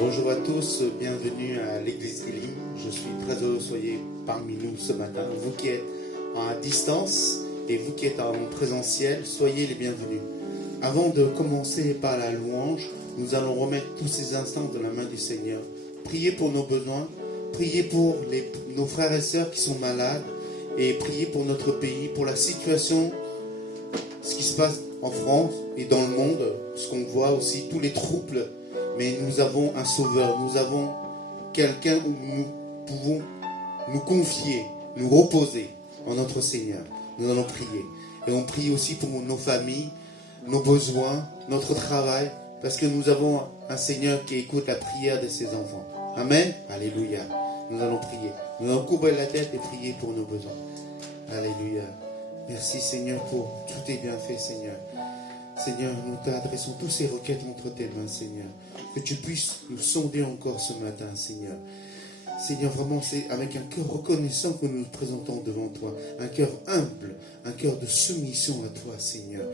Bonjour à tous, bienvenue à l'église Elim. Je suis très heureux que vous soyez parmi nous ce matin. Vous qui êtes à distance et vous qui êtes en présentiel, soyez les bienvenus. Avant de commencer par la louange, nous allons remettre tous ces instants dans la main du Seigneur. Priez pour nos besoins, priez pour nos frères et sœurs qui sont malades et priez pour notre pays, pour la situation, ce qui se passe en France et dans le monde, ce qu'on voit aussi, tous les troubles. Mais nous avons un sauveur, nous avons quelqu'un où nous pouvons nous confier, nous reposer en notre Seigneur. Nous allons prier. Et on prie aussi pour nos familles, nos besoins, notre travail, parce que nous avons un Seigneur qui écoute la prière de ses enfants. Amen. Alléluia. Nous allons prier. Nous allons couvrir la tête et prier pour nos besoins. Alléluia. Merci Seigneur pour tout tes bienfaits, Seigneur. Seigneur, nous t'adressons tous ces requêtes entre tes mains, Seigneur. Que tu puisses nous sonder encore ce matin, Seigneur. Seigneur, vraiment, c'est avec un cœur reconnaissant que nous nous présentons devant toi. Un cœur humble, un cœur de soumission à toi, Seigneur.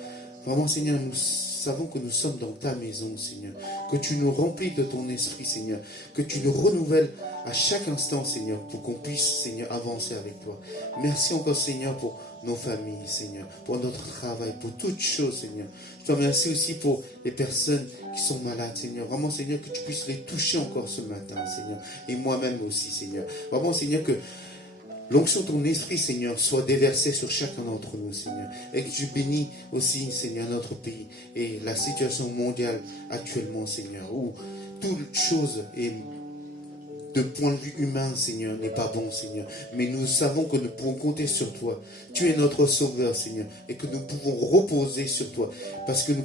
Vraiment, Seigneur, nous savons que nous sommes dans ta maison, Seigneur. Que tu nous remplis de ton esprit, Seigneur. Que tu nous renouvelles à chaque instant, Seigneur, pour qu'on puisse, Seigneur, avancer avec toi. Merci encore, Seigneur, pour nos familles, Seigneur, pour notre travail, pour toutes choses, Seigneur. Je te remercie aussi pour les personnes qui sont malades, Seigneur. Vraiment, Seigneur, que tu puisses les toucher encore ce matin, Seigneur. Et moi-même aussi, Seigneur. Vraiment, Seigneur, que l'onction de ton esprit, Seigneur, soit déversée sur chacun d'entre nous, Seigneur. Et que tu bénis aussi, Seigneur, notre pays et la situation mondiale actuellement, Seigneur, où toute chose est de point de vue humain, Seigneur, n'est pas bon, Seigneur. Mais nous savons que nous pouvons compter sur toi. Tu es notre sauveur, Seigneur. Et que nous pouvons reposer sur toi. Parce que nous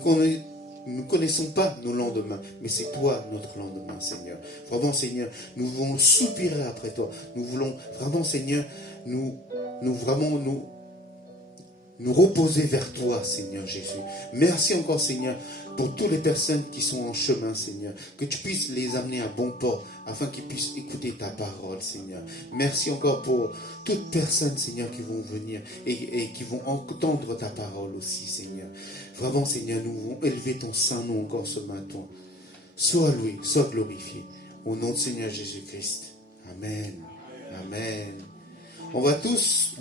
ne connaissons pas nos lendemains. Mais c'est toi notre lendemain, Seigneur. Vraiment, Seigneur, nous voulons soupirer après toi. Nous voulons vraiment, Seigneur, nous reposer vers toi, Seigneur Jésus. Merci encore, Seigneur, pour toutes les personnes qui sont en chemin, Seigneur. Que tu puisses les amener à bon port, afin qu'ils puissent écouter ta parole, Seigneur. Merci encore pour toutes personnes, Seigneur, qui vont venir et qui vont entendre ta parole aussi, Seigneur. Vraiment, Seigneur, nous voulons élever ton saint nom encore ce matin. Sois loué, sois glorifié. Au nom de Seigneur Jésus-Christ. Amen. Amen. On va tous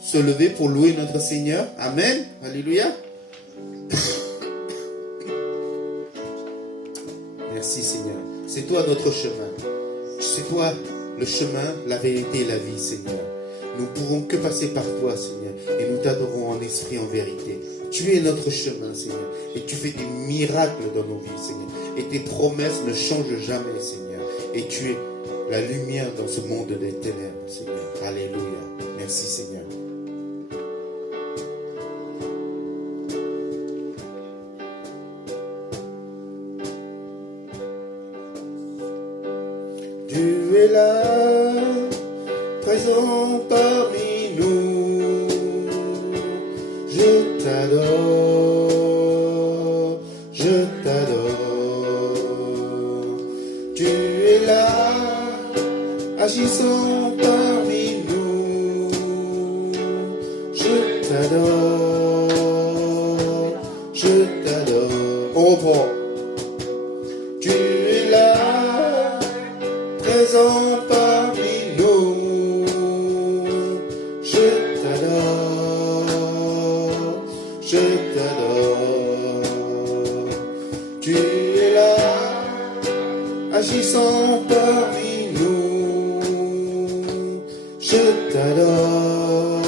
se lever pour louer notre Seigneur. Amen. Alléluia. Merci Seigneur. C'est toi notre chemin. C'est toi le chemin, la vérité et la vie, Seigneur. Nous ne pouvons que passer par toi, Seigneur. Et nous t'adorons en esprit, en vérité. Tu es notre chemin, Seigneur. Et tu fais des miracles dans nos vies, Seigneur. Et tes promesses ne changent jamais, Seigneur. Et tu es la lumière dans ce monde des ténèbres, Seigneur. Alléluia. Merci, Seigneur. Tu es là, présent parmi nous. Je t'adore, je t'adore. Tu es là, agissant parmi nous. Je t'adore, je t'adore. On reprend. Tu es là, présent parmi nous. Je t'adore, je t'adore. Tu es là, agissant parmi nous. Je t'adore,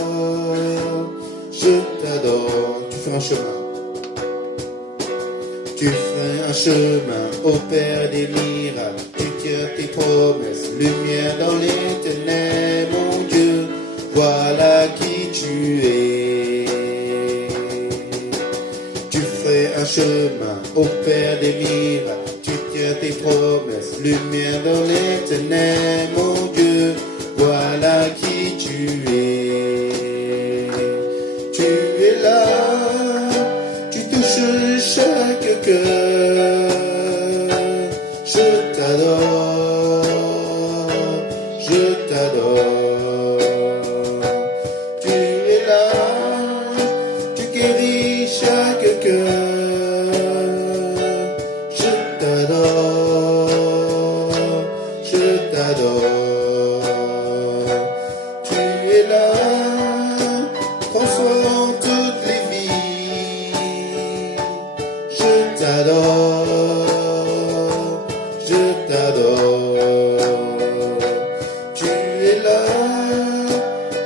je t'adore. Tu fais un chemin. Tu fais un chemin, ô Père des miracles. Tu tiens tes promesses, lumière dans les ténèbres, mon Dieu. Voilà qui tu es. Tu fais un chemin, ô Père des miracles. Tu tiens tes promesses, lumière dans les ténèbres, mon Dieu. Voilà qui tu es. Tu es là, tu touches chaque cœur. Je t'adore, je t'adore. Tu es là, tu guéris chaque cœur. Je t'adore, t'adore. Tu es là, transformant toutes les vies. Je t'adore, je t'adore. Tu es là,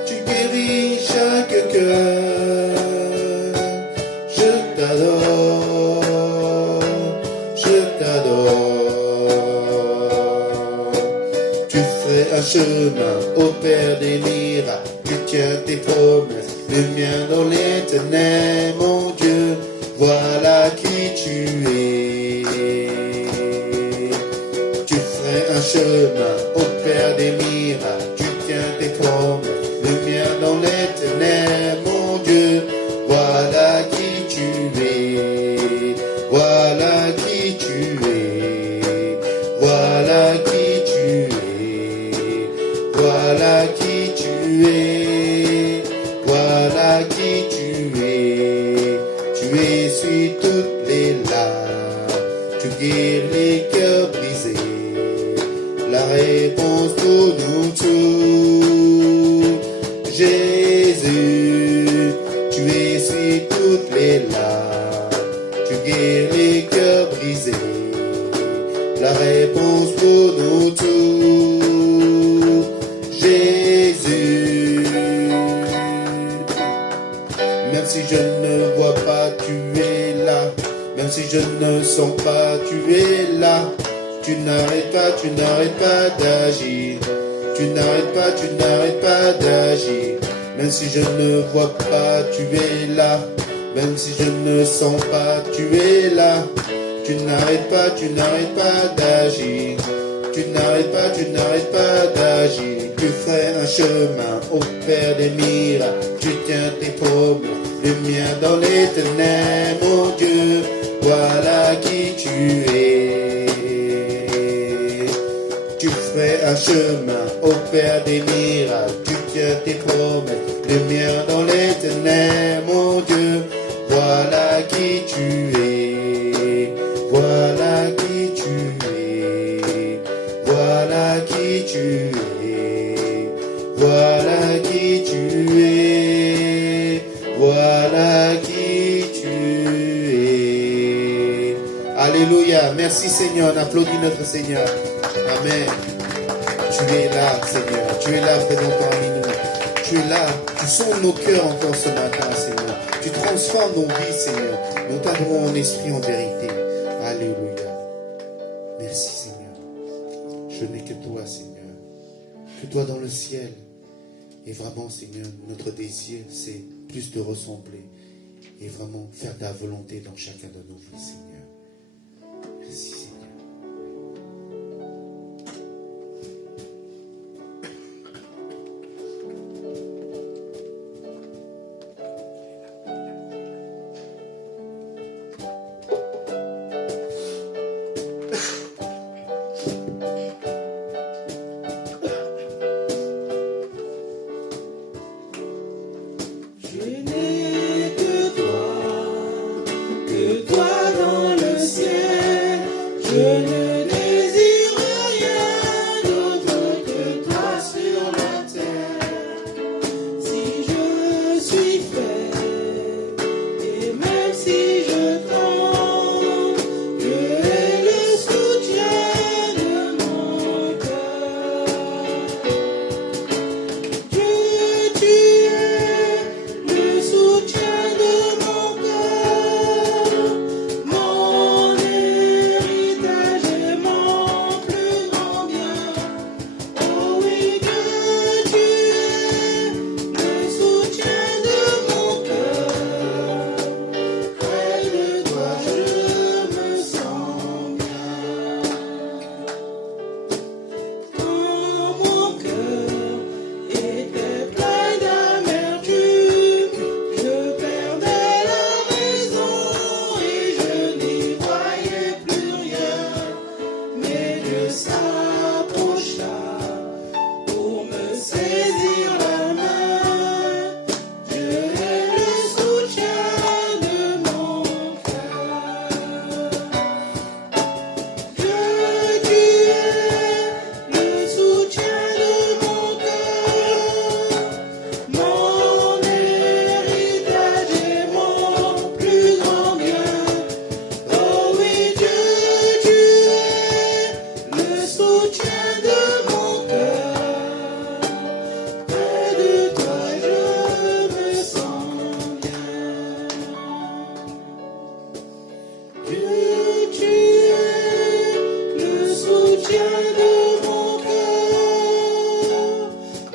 tu guéris chaque cœur. Je t'adore, je t'adore. Tu fais un chemin au Père des miracles. Tu tiens tes promesses, le mien dans l'éternel, mon Dieu. Voilà qui tu es. Tu ferais un chemin au Père des miracles. Tu tiens tes promesses, le mien dans l'éternel, mon Dieu. Voilà qui tu es. Voilà qui tu es. Voilà qui tu es. Voilà qui tu es. Voilà qui tu es. Tu essuies toutes les larmes. Tu guéris les cœurs brisés. La réponse pour nous tous. Jésus, tu essuies toutes les larmes. Tu guéris les cœurs brisés. La réponse pour nous tous. Jésus. Même si je ne vois pas, tu es là. Même si je ne sens pas, tu es là. Tu n'arrêtes pas d'agir. Tu n'arrêtes pas d'agir. Même si je ne vois pas, tu es là. Même si je ne sens pas, tu es là. Tu n'arrêtes pas d'agir. Tu n'arrêtes pas d'agir. Tu fais un chemin au Père des miracles. Tu tiens tes promesses, le mien dans l'éternel, mon Dieu. Voilà qui tu es. Tu fais un chemin au Père des miracles. Tu tiens tes promesses, le mien dans l'éternel, mon Dieu. Voilà qui tu es. Voilà qui tu es. Voilà qui tu es. Voilà qui tu es. Voilà qui tu es. Alléluia. Merci Seigneur. On applaudit notre Seigneur. Amen. Tu es là, Seigneur. Tu es là, présent parmi nous. Tu es là. Tu sondes nos cœurs encore ce matin, Seigneur. Tu transformes nos vies, Seigneur. Nous t'adorons en esprit, en vérité. Alléluia. Merci, Seigneur. Je n'ai que toi, Seigneur. Que toi dans le ciel. Et vraiment, Seigneur, notre désir, c'est plus de ressembler. Et vraiment faire ta volonté dans chacun de nos vies, Seigneur. Merci, Seigneur. Mon héritage et mon soutien de mon cœur,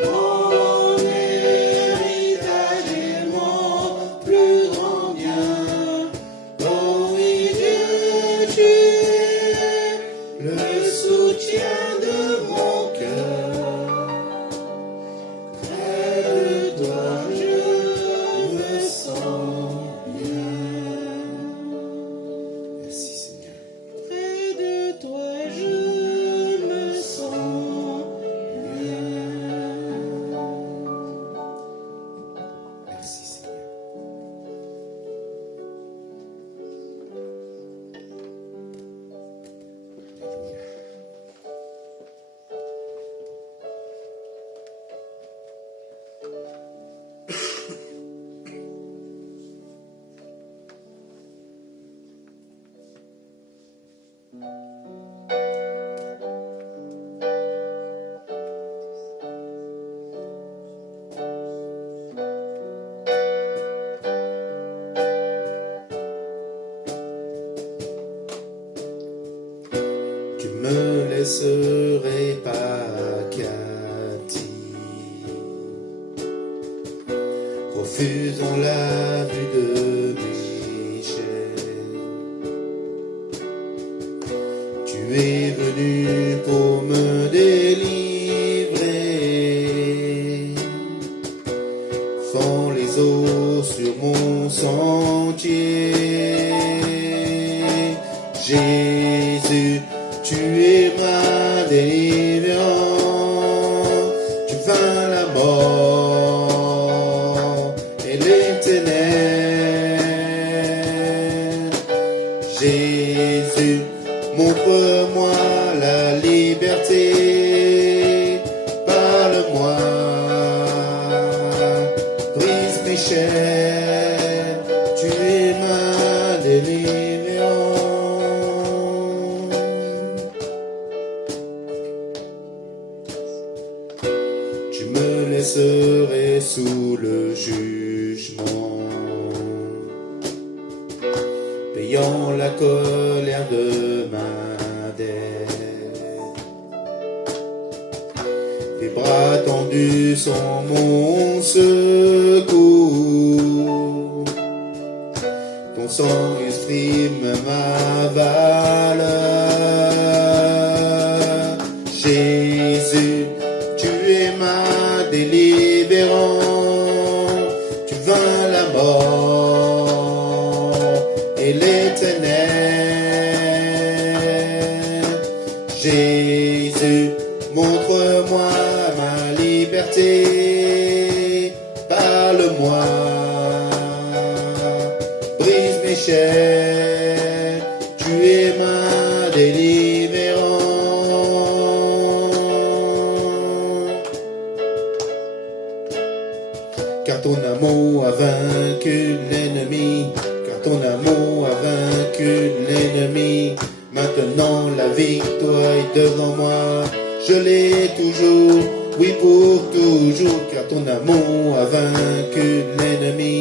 mon héritage et mon plus grand bien. Oh oui, Dieu, tu es le soutien de mon cœur. Près de toi, je me sens bien. Merci Seigneur. Près de toi, je me sens bien. Merci Seigneur. Alléluia. Tu me laisserais pas captive, refusant la vue de mes chaînes. Tu es venu pour me délivrer, fends les eaux sur mon sentier. Jésus, tu es ma délivrance, tu vains la mort et les ténèbres. Jésus, montre-moi la liberté, parle-moi, brise mes chaînes, tu es ma délivrance. Tu me laisserais sous le jugement, payant la colère de ma dette. Tes bras tendus sont mon secours, ton sang exprime ma valeur. Jésus, tu es ma délivrance, tu vains la mort et les ténèbres. Jésus, montre-moi ma liberté, parle-moi, brise mes chaînes, tu es ma délivrance. Car ton amour a vaincu l'ennemi, car ton amour a vaincu l'ennemi. Maintenant la victoire est devant moi, je l'ai toujours, oui pour toujours. Car ton amour a vaincu l'ennemi,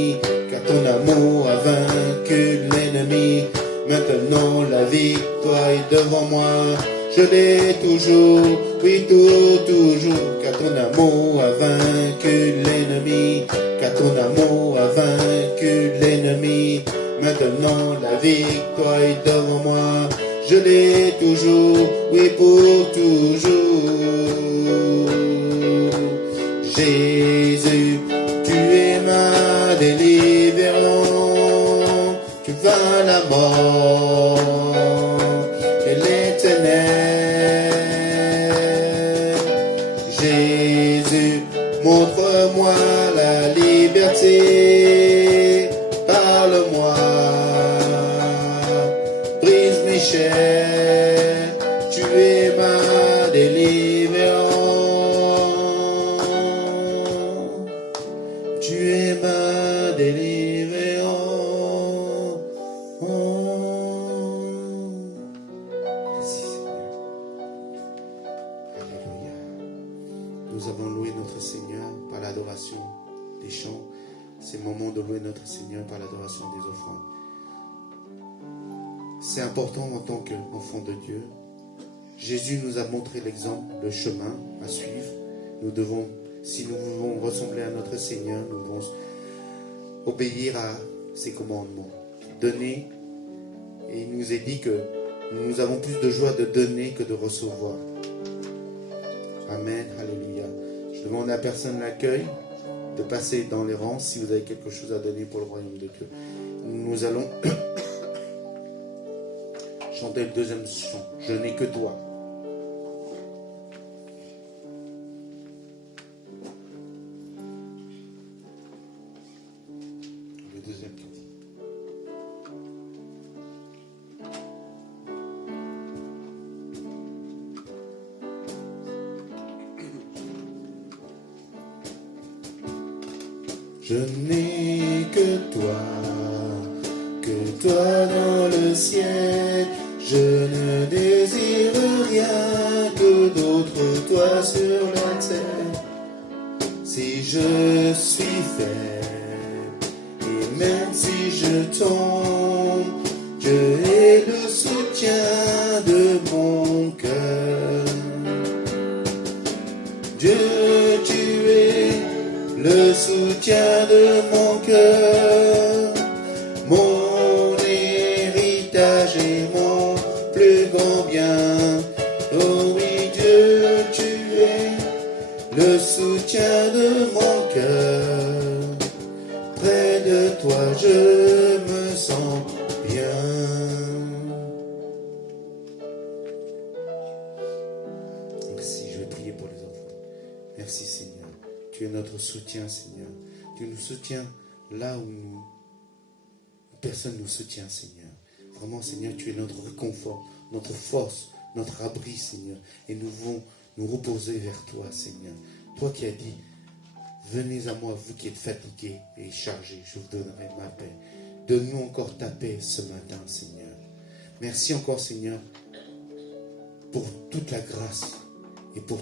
car ton amour a vaincu l'ennemi. Maintenant la victoire est devant moi, je l'ai toujours, oui toujours. Car ton amour a vaincu l'ennemi, car ton amour a vaincu l'ennemi. Maintenant la victoire est devant moi, je l'ai toujours, oui pour toujours. Jésus, tu es ma délivrance, tu vains la mort et les ténèbres. Jésus, montre-moi la liberté, parle-moi, brise mes chaînes, tu es ma délivrance, tu es ma délivrance. Merci Seigneur. Alléluia. Nous avons loué notre Seigneur par l'adoration des chants. C'est le moment de louer notre Seigneur par l'adoration des offrandes. C'est important en tant qu'enfant de Dieu. Jésus nous a montré l'exemple, le chemin à suivre. Si nous voulons ressembler à notre Seigneur, nous devons obéir à ses commandements. Donner, et il nous est dit que nous avons plus de joie de donner que de recevoir. Amen, alléluia. Je demande à la personne d'accueil de passer dans les rangs si vous avez quelque chose à donner pour le royaume de Dieu. Nous allons chanter le deuxième chant. Je n'ai que toi. Le deuxième qui dit. Je n'ai que toi dans le ciel. Je ne désire rien que d'autre, toi sur la terre. Si je suis faible, et même si je tombe, Dieu est le soutien de mon cœur. Dieu, tu es le soutien de mon cœur, mon héritage et mon plus grand bien. Oh oui, Dieu, tu es le soutien de mon cœur. Près de toi, je me sens bien. Merci, je vais prier pour les enfants. Merci Seigneur. Tu es notre soutien, Seigneur. Tu nous soutiens là où personne ne nous soutient, Seigneur. Vraiment, Seigneur, tu es notre réconfort, notre force, notre abri, Seigneur. Et nous voulons nous reposer vers toi, Seigneur. Toi qui as dit, venez à moi, vous qui êtes fatigués et chargés, je vous donnerai ma paix. Donne-nous encore ta paix ce matin, Seigneur. Merci encore, Seigneur, pour toute la grâce et pour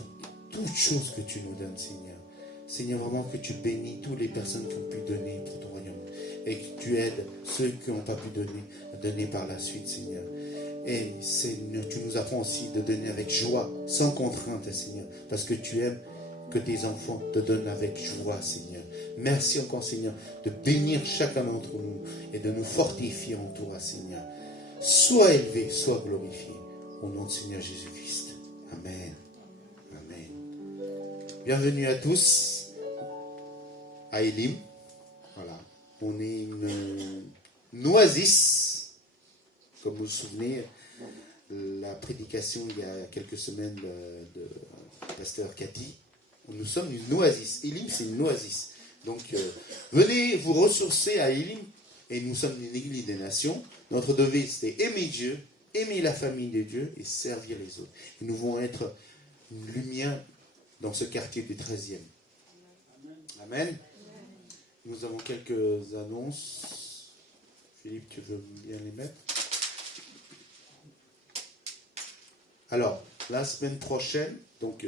toutes choses que tu nous donnes, Seigneur. Seigneur, vraiment que tu bénis toutes les personnes qui ont pu donner pour ton royaume et que tu aides ceux qui n'ont pas pu donner à donner par la suite, Seigneur. Et Seigneur, tu nous apprends aussi de donner avec joie, sans contrainte, Seigneur, parce que tu aimes que tes enfants te donnent avec joie, Seigneur. Merci encore, Seigneur, de bénir chacun d'entre nous et de nous fortifier en toi, Seigneur. Sois élevé, sois glorifié. Au nom de Seigneur Jésus-Christ. Amen. Amen. Bienvenue à tous à Elim. Voilà. On est une oasis. Comme vous vous souvenez, la prédication il y a quelques semaines de pasteur Cathy. Nous sommes une oasis. Elim, c'est une oasis. Donc, venez vous ressourcer à Elim. Et nous sommes une église des nations. Notre devise, c'est aimer Dieu, aimer la famille de Dieu et servir les autres. Et nous voulons être une lumière dans ce quartier du 13e. Amen. Nous avons quelques annonces. Philippe, tu veux bien les mettre? Alors, la semaine prochaine, donc,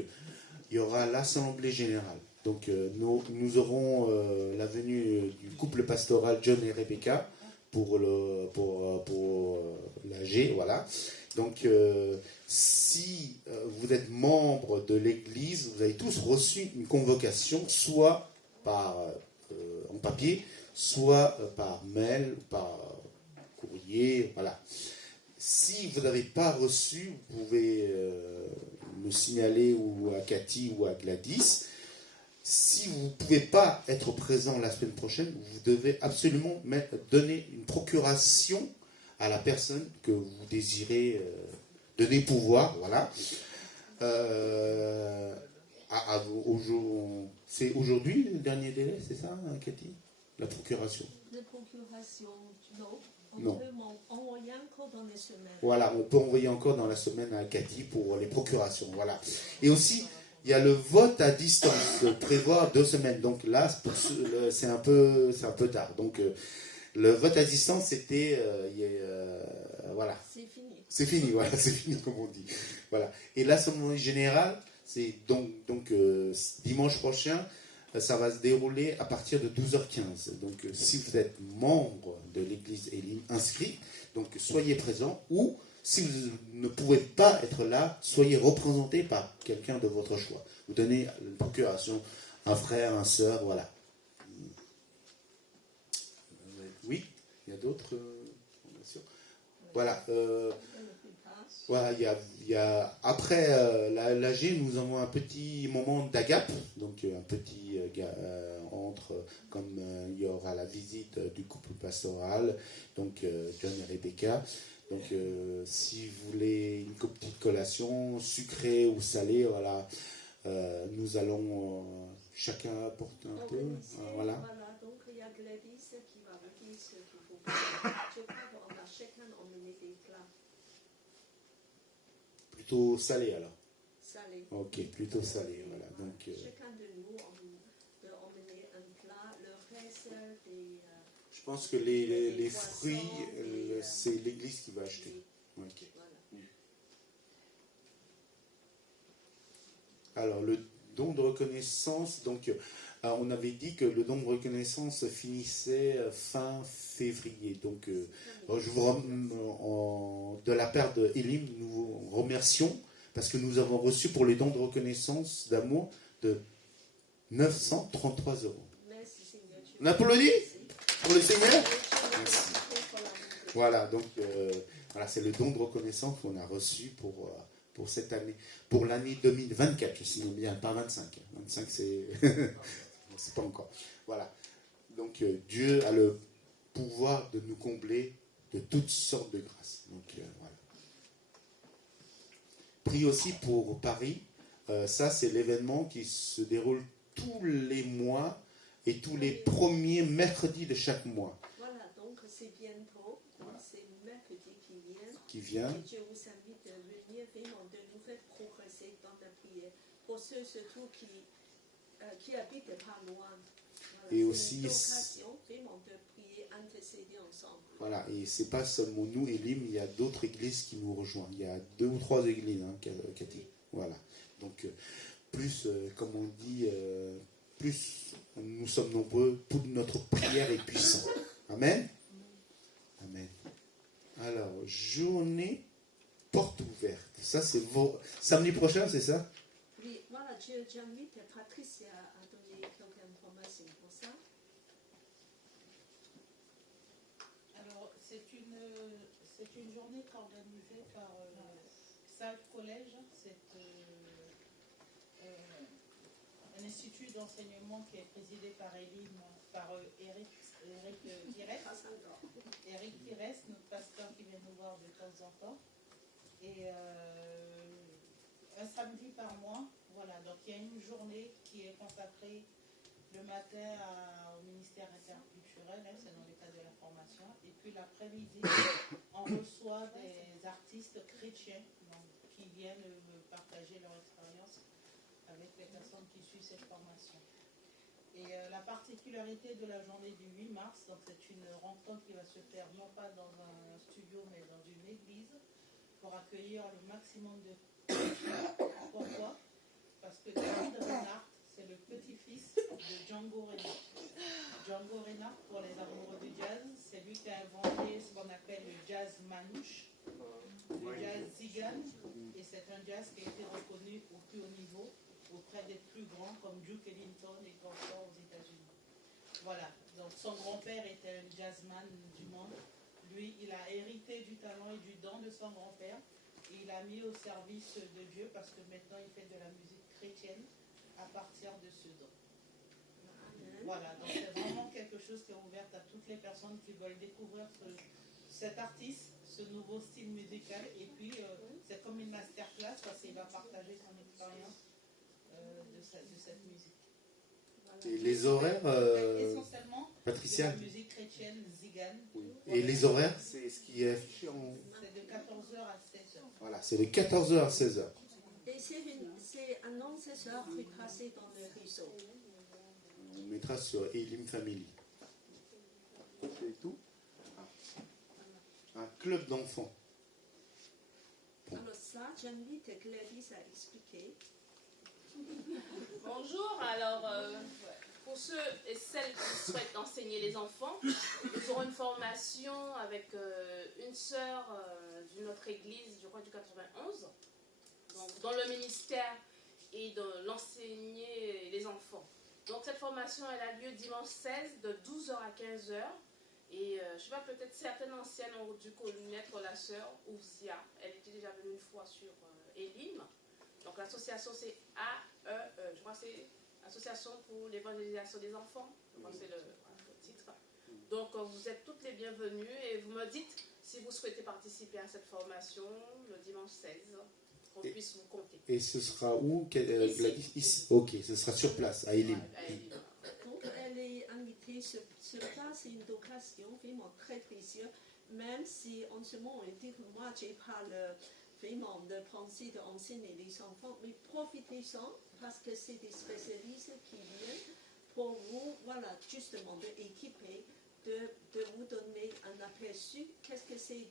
il y aura l'Assemblée Générale. Donc, nous aurons la venue du couple pastoral John et Rebecca pour l'AG, voilà. Donc, si vous êtes membre de l'Église, vous avez tous reçu une convocation, soit par en papier, soit par mail, par courrier, voilà. Si vous n'avez pas reçu, vous pouvez me signaler ou à Cathy ou à Gladys. Si vous ne pouvez pas être présent la semaine prochaine, vous devez absolument donner une procuration à la personne que vous désirez donner pouvoir. Voilà. C'est aujourd'hui le dernier délai, c'est ça, Cathy? La procuration. La procuration, non. Non. On peut envoyer encore dans les semaines. Voilà, on peut envoyer encore dans la semaine à Cathy pour les procurations. Voilà. Et aussi, il y a le vote à distance, prévoir 2 semaines. Donc là, c'est un peu tard. Donc le vote à distance, c'était, voilà. C'est fini. C'est fini, voilà, c'est fini comme on dit. Voilà. Et l'Assemblée générale, c'est donc dimanche prochain. Ça va se dérouler à partir de 12h15. Donc, si vous êtes membre de l'église Elim inscrit, donc soyez présents. Ou Si vous ne pouvez pas être là, soyez représenté par quelqu'un de votre choix. Vous donnez une procuration, un frère, une sœur, voilà. Oui, il y a d'autres informations. Voilà. Voilà, après l'AG, nous avons un petit moment d'agape, donc un petit entre, comme il y aura la visite du couple pastoral, donc John et Rebecca. Donc si vous voulez une petite collation sucrée ou salée, voilà, nous allons chacun apporter un peu. Voilà. Donc il y a Gladys qui va vous dire ce qu'il faut faire. Je crois qu'on va chacun emmener des plats. Plutôt salé alors. Salé. Ok, plutôt salé, voilà. Donc, chacun de nous peut emmener un plat, le reste des... je pense que les fruits, c'est l'église qui va acheter. Okay. Voilà. Alors, le don de reconnaissance, donc on avait dit que le don de reconnaissance finissait fin février. Donc, de la part de Elim, nous vous remercions parce que nous avons reçu pour les dons de reconnaissance d'amour de 933 €. Merci Seigneur. On applaudit pour le Seigneur. Merci. Voilà, donc voilà, c'est le don de reconnaissance qu'on a reçu pour cette année, pour l'année 2024, je signe bien, pas 25. 25, c'est c'est pas encore. Voilà. Donc Dieu a le pouvoir de nous combler de toutes sortes de grâces. Donc voilà. Prie aussi pour Paris. Ça, c'est l'événement qui se déroule tous les mois et tous les premiers mercredis de chaque mois. Voilà, donc c'est bientôt. Voilà. C'est mercredi qui vient. Et Dieu vous invite à venir vraiment de nous faire progresser dans la prière. Pour ceux surtout qui habitent pas loin. Voilà, et aussi une occasion vraiment de prier, intercéder ensemble. Voilà, et c'est pas seulement nous, Elim, il y a d'autres églises qui nous rejoignent. Il y a 2 ou 3 églises, hein, Cathy. Voilà. Donc, plus, comme on dit, plus nous sommes nombreux, toute notre prière est puissante. Amen. Amen. Alors, journée porte ouverte. Ça, c'est samedi prochain, c'est ça? Oui, voilà, j'invite Patricia à donner quelques informations pour ça. Alors, c'est une journée organisée par Salve Collège. C'est un institut d'enseignement qui est présidé par Eric Pires, notre pasteur qui vient nous voir de temps en temps. Et un samedi par mois, voilà, donc il y a une journée qui est consacrée le matin au ministère interculturel, c'est dans le cadre de la formation, et puis l'après-midi, on reçoit des artistes chrétiens donc, qui viennent partager leur expérience avec les personnes qui suivent cette formation. Et la particularité de la journée du 8 mars, donc c'est une rencontre qui va se faire non pas dans un studio mais dans une église pour accueillir le maximum de chrétiens. Pourquoi? Parce que David Reinhardt, c'est le petit-fils de Django Reinhardt. Django Reinhardt, pour les amoureux du jazz, c'est lui qui a inventé ce qu'on appelle le jazz manouche, le jazz zigan, et c'est un jazz qui a été reconnu au plus haut niveau auprès des plus grands comme Duke Ellington et consorts aux États-Unis. Voilà, donc son grand-père était un jazzman du monde. Lui, il a hérité du talent et du don de son grand-père et il a mis au service de Dieu parce que maintenant il fait de la musique chrétienne à partir de ce don. Voilà, donc c'est vraiment quelque chose qui est ouvert à toutes les personnes qui veulent découvrir cet artiste, ce nouveau style musical. Et puis, c'est comme une masterclass parce qu'il va partager son expérience de cette musique. Voilà. Et les horaires essentiellement, Patricia, de la musique chrétienne, zigan. Oui. Et les horaires, c'est ce qui est affiché en... C'est de 14h à 16h. Voilà, c'est de 14h à 16h. Et c'est un annonceur qui passe dans le réseau. On mettra sur Elim Family. C'est tout. Un club d'enfants. Bon. Alors ça, j'invite Gladys à expliquer. Bonjour, alors Pour ceux et celles qui souhaitent enseigner les enfants, nous aurons une formation avec une sœur d'une autre église, je crois du 91, donc, dans le ministère et de l'enseigner les enfants. Donc cette formation, elle a lieu dimanche 16 de 12h à 15h. Et je ne sais pas, peut-être certaines anciennes ont dû connaître la sœur Ouzia. Elle était déjà venue une fois sur Elim. Donc l'association c'est AEE, je crois que c'est Association pour l'évangélisation des enfants. Je crois que c'est le titre. Donc vous êtes toutes les bienvenues et vous me dites si vous souhaitez participer à cette formation le dimanche 16, qu'on puisse vous compter. Et ce sera où Ici. Ok, ce sera sur place, à Elim. Ouais, à Elim. Donc, elle est invitée sur place. C'est une occasion vraiment très précieuse. Même si en ce moment, on dit que moi, je n'ai pas vraiment de pensée d'enseigner les enfants, mais profitez-en parce que c'est des spécialistes qui viennent pour vous, voilà, justement, d'équiper, de vous donner un aperçu. Qu'est-ce que c'est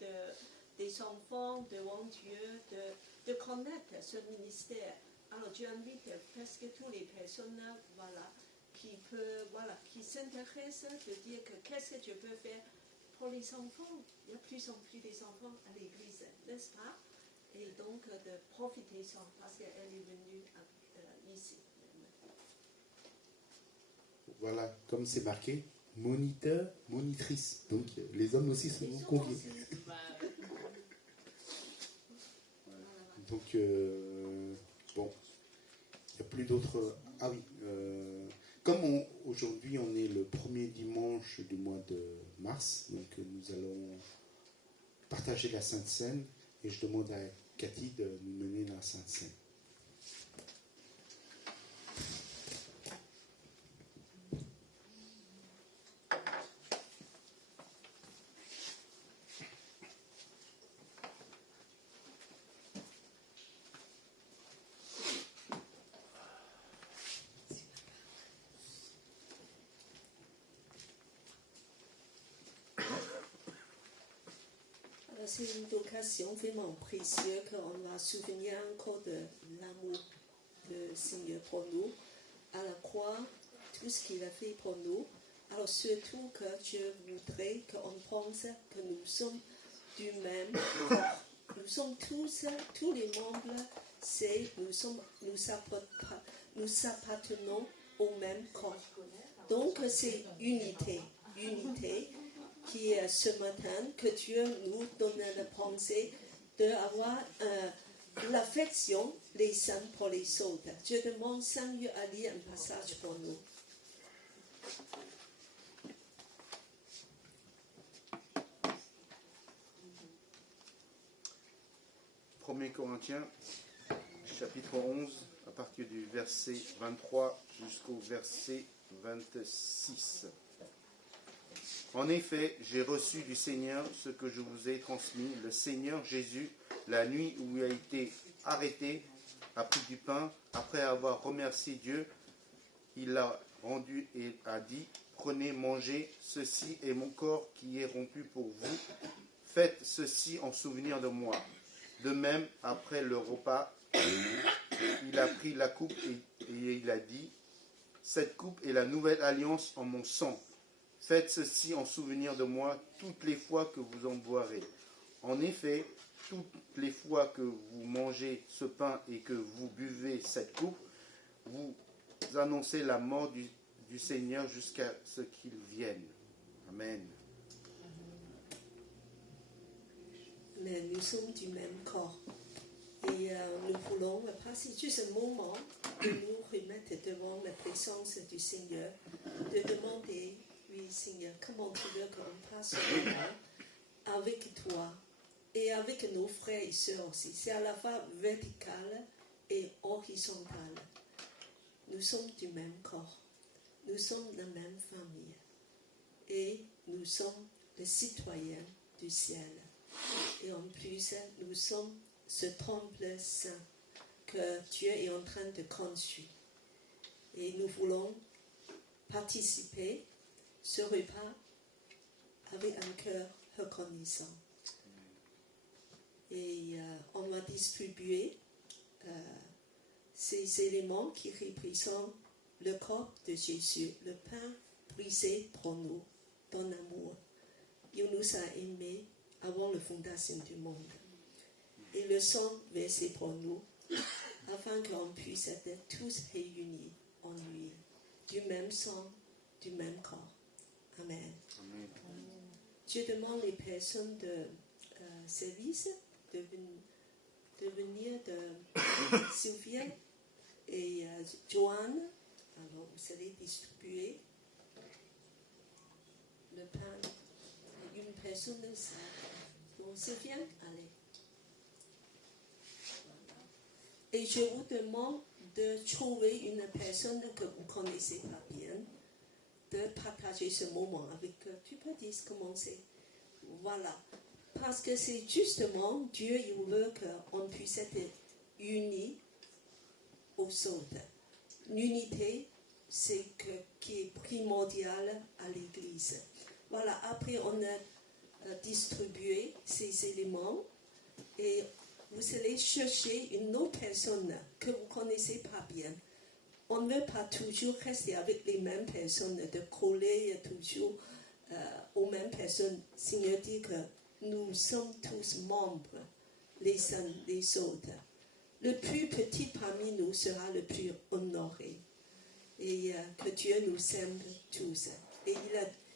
des enfants devant Dieu, de connaître ce ministère. Alors, je invite presque toutes les personnes, voilà, qui s'intéressent de dire que qu'est-ce que je peux faire pour les enfants. Il y a plus en plus des enfants à l'église, n'est-ce pas? Et donc, de profiter-en parce qu'elle est venue ici. Voilà, comme c'est marqué, moniteur, monitrice. Donc les hommes aussi sont conviés. Donc, bon, il n'y a plus d'autres... Ah oui, comme aujourd'hui on est le premier dimanche du mois de mars, donc nous allons partager la Sainte Seine et je demande à Cathy de nous mener dans la Sainte Seine. C'est une occasion vraiment précieuse qu'on va se souvenir encore de l'amour du Seigneur pour nous, à la croix, tout ce qu'il a fait pour nous. Alors surtout que je voudrais qu'on pense que nous sommes du même corps. Nous sommes tous les membres, nous appartenons au même corps. Donc c'est unité qui est ce matin, que Dieu nous donne la pensée d'avoir l'affection les uns pour les autres. Je demande Seigneur à lire un passage pour nous. Corinthiens, chapitre 11, à partir du verset 23 jusqu'au verset 26. En effet, j'ai reçu du Seigneur ce que je vous ai transmis. Le Seigneur Jésus, la nuit où il a été arrêté, a pris du pain. Après avoir remercié Dieu, il l'a rendu et a dit, prenez, mangez, ceci est mon corps qui est rompu pour vous. Faites ceci en souvenir de moi. De même, après le repas, il a pris la coupe et il a dit, cette coupe est la nouvelle alliance en mon sang. Faites ceci en souvenir de moi toutes les fois que vous en boirez. En effet, toutes les fois que vous mangez ce pain et que vous buvez cette coupe, vous annoncez la mort du Seigneur jusqu'à ce qu'il vienne. Amen. Mais nous sommes du même corps. Et nous voulons passer juste un moment de nous remettre devant la présence du Seigneur, de demander, oui Seigneur, comment tu veux qu'on passe le moment avec toi et avec nos frères et sœurs aussi. C'est à la fois vertical et horizontal. Nous sommes du même corps, nous sommes de la même famille et nous sommes les citoyens du ciel. Et en plus, nous sommes ce temple saint que Dieu est en train de construire. Et nous voulons participer à ce repas avec un cœur reconnaissant. Et on va distribuer ces éléments qui représentent le corps de Jésus, le pain brisé pour nous, dans l'amour. Il nous a aimés avant la fondation du monde. Et le sang versé pour nous, afin qu'on puisse être tous réunis en lui, du même sang, du même corps. Amen. Amen. Je demande les personnes de service de venir de Sylvia et Joanne. Alors, vous allez distribuer le pain. Une personne de ça. Donc, Sylvia, allez. Et je vous demande de trouver une personne que vous ne connaissez pas bien, de partager ce moment avec eux. Tu peux dire comment c'est. Voilà. Parce que c'est justement, Dieu, il veut qu'on puisse être unis au saute. L'unité, c'est qui est primordial à l'Église. Voilà, après on a distribué ces éléments et vous allez chercher une autre personne que vous ne connaissez pas bien. On ne veut pas toujours rester avec les mêmes personnes, de coller toujours aux mêmes personnes. Seigneur dit que nous sommes tous membres les uns des autres. Le plus petit parmi nous sera le plus honoré. Et que Dieu nous aime tous. Et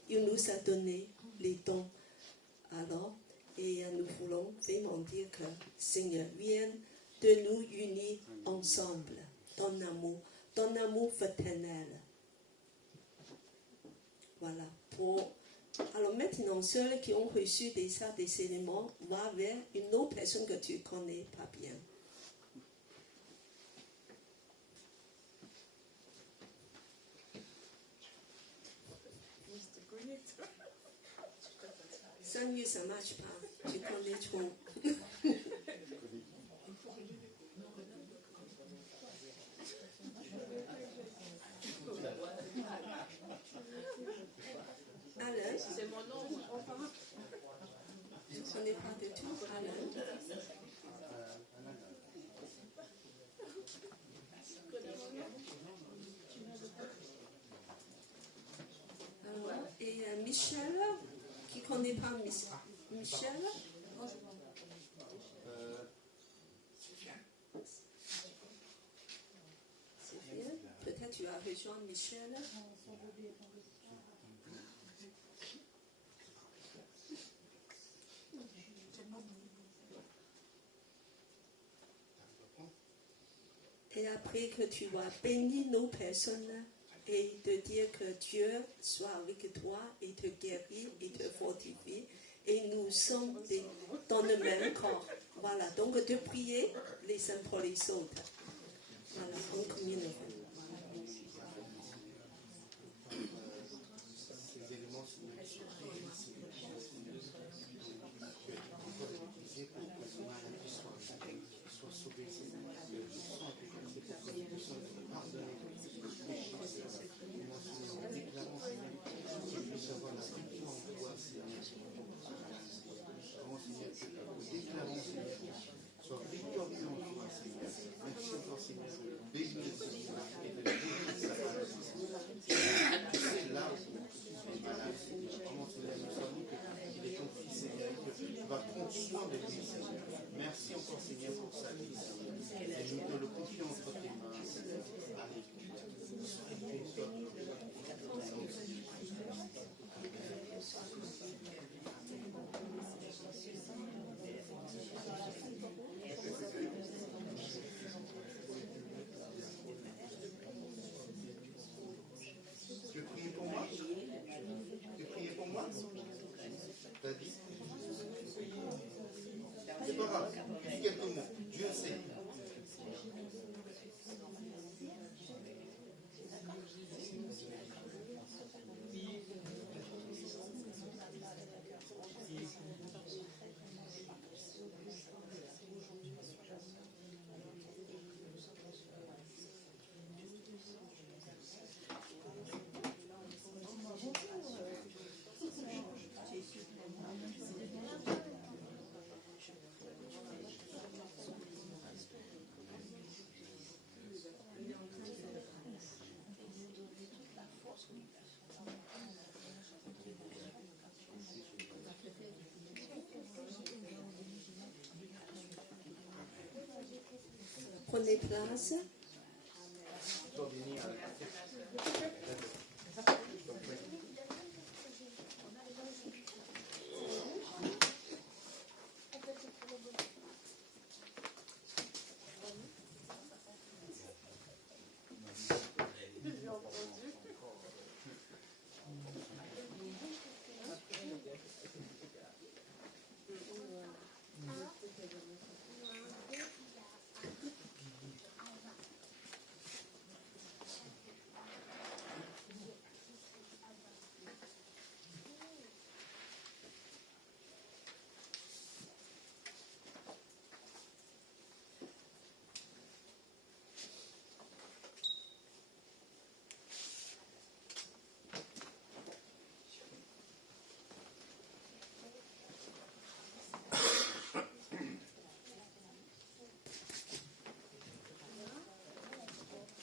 il nous a donné les dons. Alors, et nous voulons vraiment dire que Seigneur vienne de nous unir ensemble dans l'amour fraternel. Voilà. Alors maintenant, ceux qui ont reçu déjà des éléments, va vers une autre personne que tu ne connais pas bien. Ça ne marche pas. Tu connais trop. Alain, C'est mon nom. je ne connais pas du tout. Alain. Et Michel, qui ne connaît pas Michel. C'est bien. Peut-être tu as rejoint Michel. Et après que tu vas bénir nos personnes et te dire que Dieu soit avec toi et te guérit et te fortifie. Et nous sommes dans le même corps. Voilà, donc de prier les uns pour les autres. Voilà, on communique. Sois victorieux en toi, Seigneur. Merci encore, Seigneur. Bénis-nous, Seigneur. prenez place.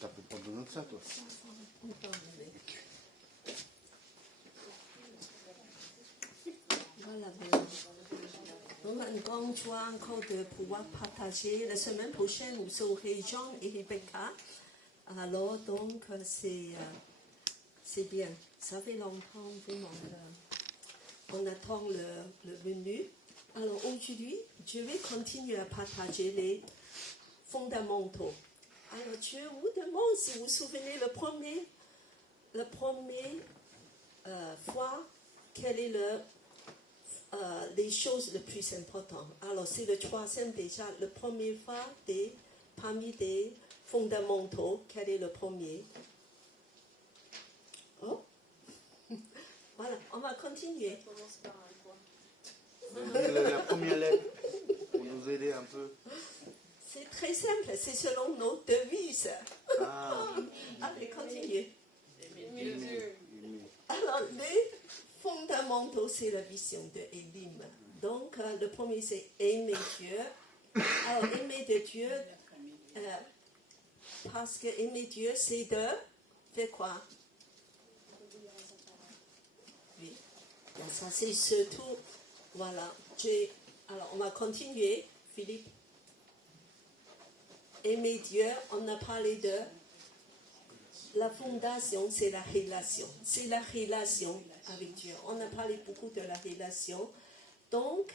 T'as pu prendre de ça, toi? Voilà, voilà. On a une grande joie encore de pouvoir partager. La semaine prochaine, vous aurez Jean et Rebecca. Alors, donc, c'est bien. Ça fait longtemps, vraiment. On attend le menu. Alors, aujourd'hui, je vais continuer à partager les fondamentaux. Alors, je vous demande si vous vous souvenez le premier fois, quelle est les choses les plus importantes. Alors, c'est le troisième déjà, le premier fois parmi des fondamentaux, quel est le premier? Oh, voilà, on va continuer. Ça commence par un point. La première lettre, pour nous aider un peu. C'est très simple, c'est selon nos devises. Ah, Allez, continuez. Aimer Dieu. Alors, les fondamentaux, c'est la vision de Élim. Donc, le premier, c'est aimer Dieu. Alors, aimer de Dieu, parce que aimer Dieu, c'est de faire quoi? Oui. Donc, ça, c'est surtout, voilà. Alors, on va continuer, Philippe. Aimer Dieu, on a parlé de la fondation, c'est la relation. C'est la relation avec Dieu. On a parlé beaucoup de la relation. Donc,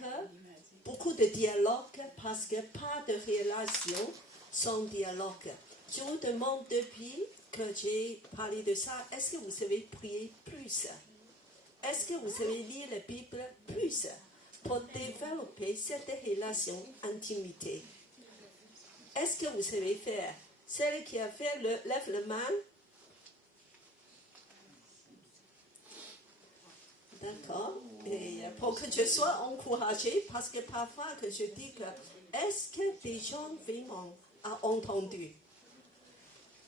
beaucoup de dialogue, parce que pas de relation sans dialogue. Je vous demande depuis que j'ai parlé de ça, est-ce que vous savez prier plus? Est-ce que vous savez lire la Bible plus pour développer cette relation intimité? Est-ce que vous savez faire? Celle qui a fait, lève la main. D'accord. Et pour que je sois encouragée, parce que parfois que je dis que est-ce que des gens vraiment ont entendu?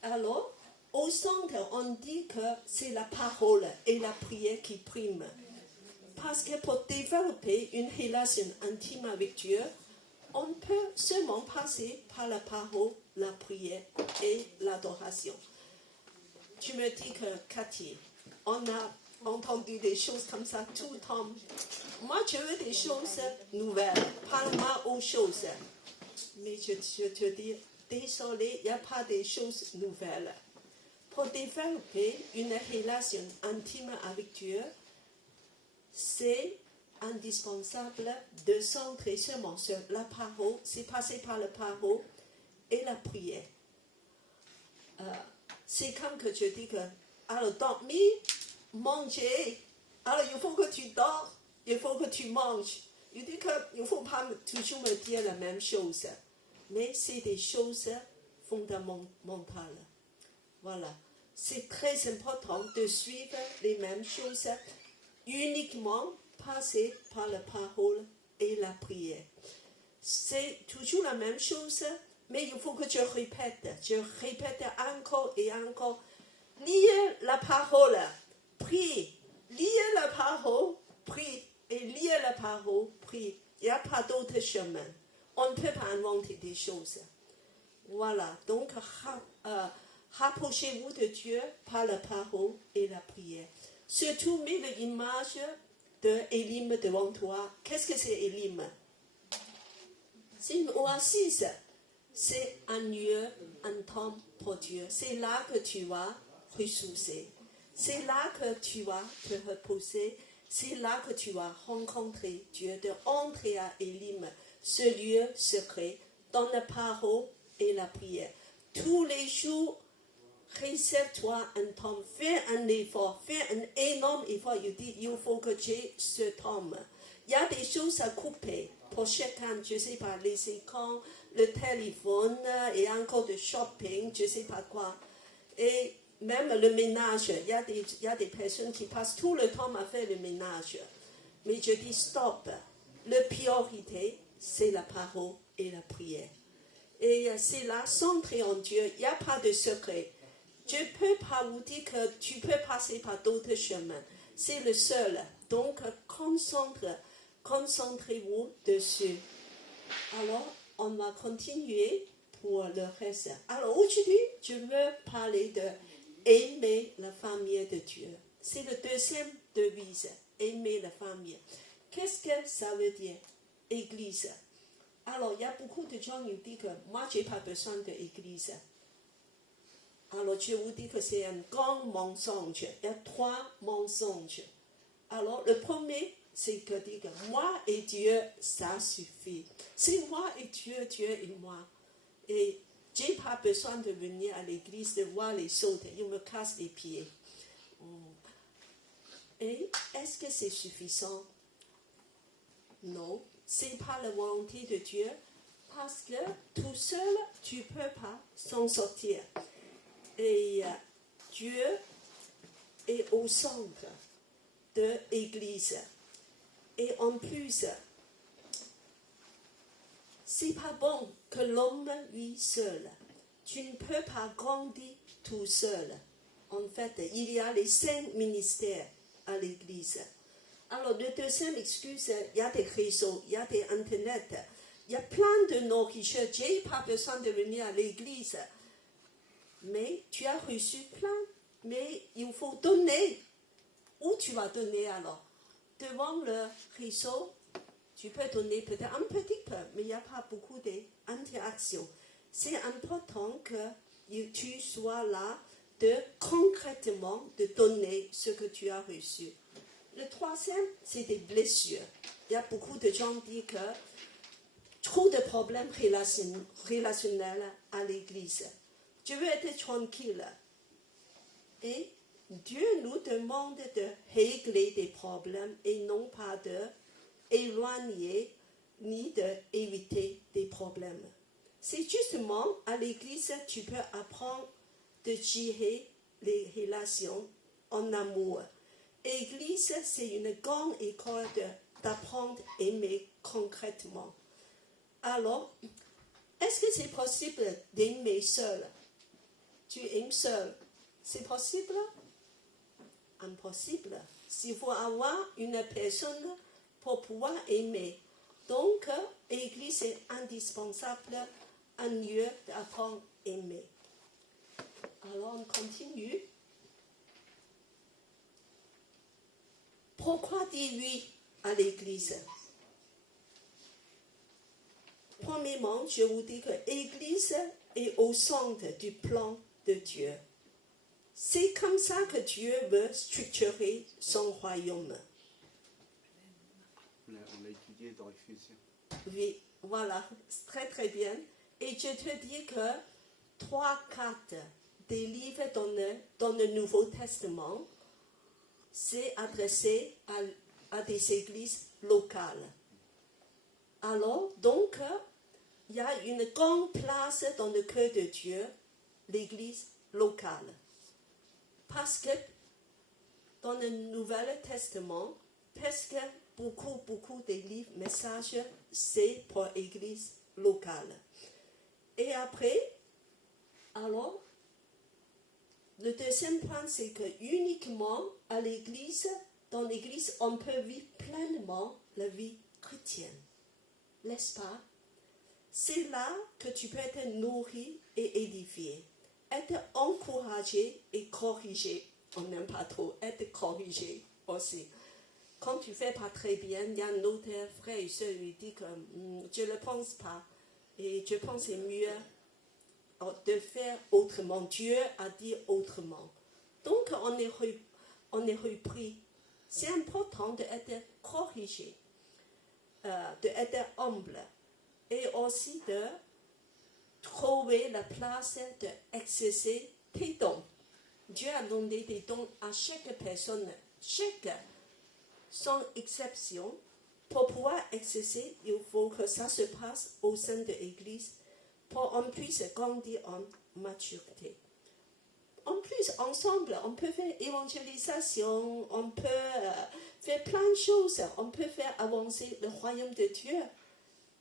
Alors, au centre, on dit que c'est la parole et la prière qui priment. Parce que pour développer une relation intime avec Dieu, on peut seulement passer par la parole, la prière et l'adoration. Tu me dis que, Cathy, on a entendu des choses comme ça tout le temps. Moi, je veux des choses nouvelles. Parle-moi aux choses. Mais je te dis, désolé, il n'y a pas des choses nouvelles. Pour développer une relation intime avec Dieu, c'est indispensable de centrer seulement sur la parole, c'est passer par la parole et la prière. C'est comme que je dis que, alors dormir, manger, alors il faut que tu dors, il faut que tu manges. Il dit qu'il ne faut pas toujours me dire la même chose, mais c'est des choses fondamentales. Voilà, c'est très important de suivre les mêmes choses, uniquement passer par la parole et la prière. C'est toujours la même chose, mais il faut que je répète encore et encore. Lire la parole, prie. Lire la parole, prie. Et lire la parole, prie. Il n'y a pas d'autre chemin. On ne peut pas inventer des choses. Voilà, donc rapprochez-vous de Dieu par la parole et la prière. Surtout, mets l'image de Élim devant toi. Qu'est-ce que c'est Élim? C'est une oasis. c'est un lieu, un temps pour Dieu. C'est là que tu vas ressourcer. C'est là que tu vas te reposer. C'est là que tu vas rencontrer Dieu, de entrer à Élim, ce lieu secret, dans la parole et la prière. Tous les jours, réserve-toi un temps, fais un effort, fais un énorme effort. Il dit, il faut que j'ai ce temps. Il y a des choses à couper pour chacun, je ne sais pas, les écrans, le téléphone et encore de shopping, je ne sais pas quoi. Et même le ménage, il y a des personnes qui passent tout le temps à faire le ménage. Mais je dis stop. La priorité, c'est la parole et la prière. Et c'est là, centré en Dieu, il n'y a pas de secret. Je ne peux pas vous dire que tu peux passer par d'autres chemins. C'est le seul. Donc, concentrez-vous dessus. Alors, on va continuer pour le reste. Alors, aujourd'hui, je veux parler de aimer la famille de Dieu. C'est le deuxième devise, aimer la famille. Qu'est-ce que ça veut dire, Église? Alors, il y a beaucoup de gens qui disent que moi, je n'ai pas besoin d'église. Alors, je vous dis que c'est un grand mensonge. Il y a 3 mensonges. Alors, le premier, c'est que dire que moi et Dieu, ça suffit. C'est moi et Dieu, Dieu et moi. Et je n'ai pas besoin de venir à l'église, de voir les autres. Ils me cassent les pieds. Et est-ce que c'est suffisant? Non, ce n'est pas la volonté de Dieu. Parce que tout seul, tu ne peux pas s'en sortir. Et Dieu est au centre de l'Église. Et en plus, c'est pas bon que l'homme vit seul. Tu ne peux pas grandir tout seul. En fait, il y a les 5 ministères à l'Église. Alors, la deuxième excuse, il y a des réseaux, il y a des Internet, il y a plein de nourriture. Je n'ai pas besoin de venir à l'Église. Mais tu as reçu plein, mais il faut donner. Où tu vas donner alors? Devant le réseau, tu peux donner peut-être un petit peu, mais il n'y a pas beaucoup d'interactions. C'est important que tu sois là concrètement de donner ce que tu as reçu. Le troisième, c'est des blessures. Il y a beaucoup de gens qui disent que trop de problèmes relationnels à l'église. Je veux être tranquille. Et Dieu nous demande de régler des problèmes et non pas d'éloigner ni d'éviter des problèmes. C'est justement à l'église que tu peux apprendre de gérer les relations en amour. L'église, c'est une grande école d'apprendre à aimer concrètement. Alors, est-ce que c'est possible d'aimer seul? Tu aimes seul. C'est possible? Impossible. Il faut avoir une personne pour pouvoir aimer. Donc, l'église est indispensable, un lieu d'apprendre à aimer. Alors, on continue. Pourquoi dire oui à l'église? Premièrement, je vous dis que l'église est au centre du plan de Dieu. C'est comme ça que Dieu veut structurer son royaume. On l'a étudié dans Éphésiens. Oui, voilà, très très bien. Et je te dis que 3/4 des livres dans le Nouveau Testament, c'est adressé à des églises locales. Alors, donc, il y a une grande place dans le cœur de Dieu, l'église locale. Parce que dans le Nouveau Testament, presque beaucoup des livres, messages, c'est pour l'église locale. Et après, alors, le deuxième point, c'est que uniquement à l'église, dans l'église, on peut vivre pleinement la vie chrétienne. N'est-ce pas? C'est là que tu peux être nourri et édifié, être encouragé et corrigé. On n'aime pas trop être corrigé aussi. Quand tu ne fais pas très bien, il y a un autre frère et soeur qui dit que je ne le pense pas. Et je pense que c'est mieux de faire autrement. Dieu a dit autrement. Donc, on est repris. C'est important d'être corrigé, d'être humble et aussi de trouver la place d'exercer tes dons. Dieu a donné des dons à chaque personne, chaque sans exception. Pour pouvoir exercer, il faut que ça se passe au sein de l'Église pour qu'on puisse grandir en maturité. En plus, ensemble, on peut faire évangélisation, on peut faire plein de choses, on peut faire avancer le royaume de Dieu.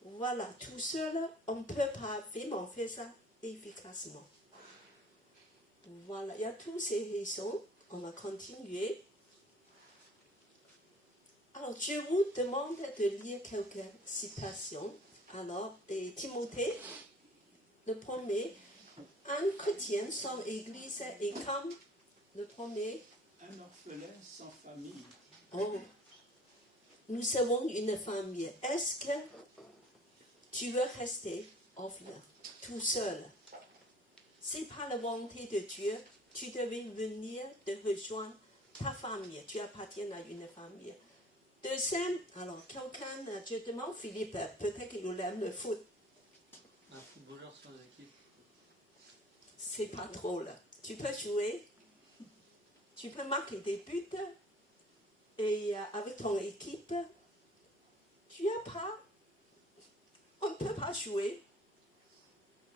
Voilà, tout seul, on ne peut pas vraiment faire ça efficacement. Voilà, il y a toutes ces raisons. On va continuer. Alors, je vous demande de lire quelques citations. Alors, de Timothée, le premier, un chrétien sans église est comme le premier. Un orphelin sans famille. Oh, nous avons une famille. Est-ce que tu veux rester orphelin, tout seul? C'est pas la volonté de Dieu. Tu devais venir de rejoindre ta famille. Tu appartiens à une famille. Deuxième, alors quelqu'un, je demande Philippe, peut-être qu'il aime le foot. Un footballeur sans équipe. C'est pas trop là. Tu peux jouer, tu peux marquer des buts et avec ton équipe, tu n'as pas, on ne peut pas jouer.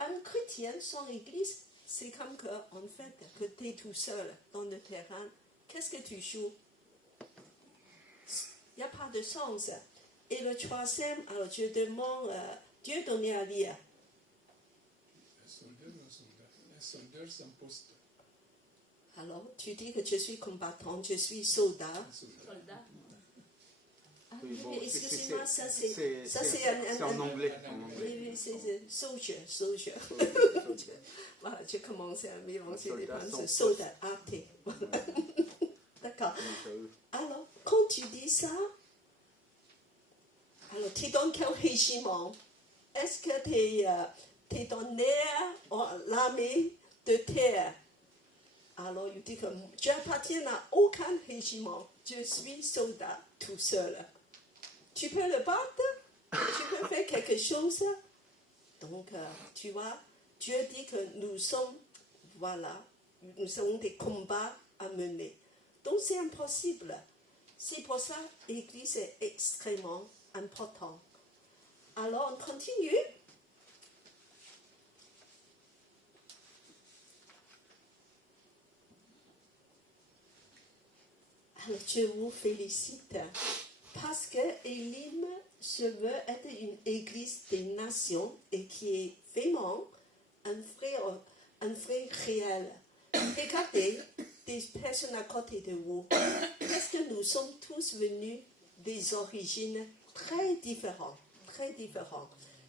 Un chrétien sans église, c'est comme que, en fait, que tu es tout seul dans le terrain. Qu'est-ce que tu joues? Il n'y a pas de sens. Et le troisième, alors je demande, Dieu donnait à lire. Un soldeur sans poste. Alors, tu dis que je suis combattant, je suis soldat. Soldat. Ah, Oui, bon, excusez-moi, ça c'est c'est en anglais. Oui, c'est soldier. Voilà, j'ai commencé à mélanger les pensées. Soldat, athée. D'accord. Alors, quand tu dis ça, alors tu donnes quel régiment? Est-ce que tu es dans l'armée de terre? Alors, il dit que je n'appartiens à aucun régiment. Je suis soldat tout seul. Tu peux le battre? Tu peux faire quelque chose? Donc, tu vois, Dieu dit que nous avons des combats à mener. Donc, c'est impossible. C'est pour ça que l'Église est extrêmement importante. Alors, on continue. Alors, je vous félicite parce que Elim se veut être une église des nations et qui est vraiment un frère réel. Regardez des personnes à côté de vous. Parce que nous sommes tous venus des origines très différentes.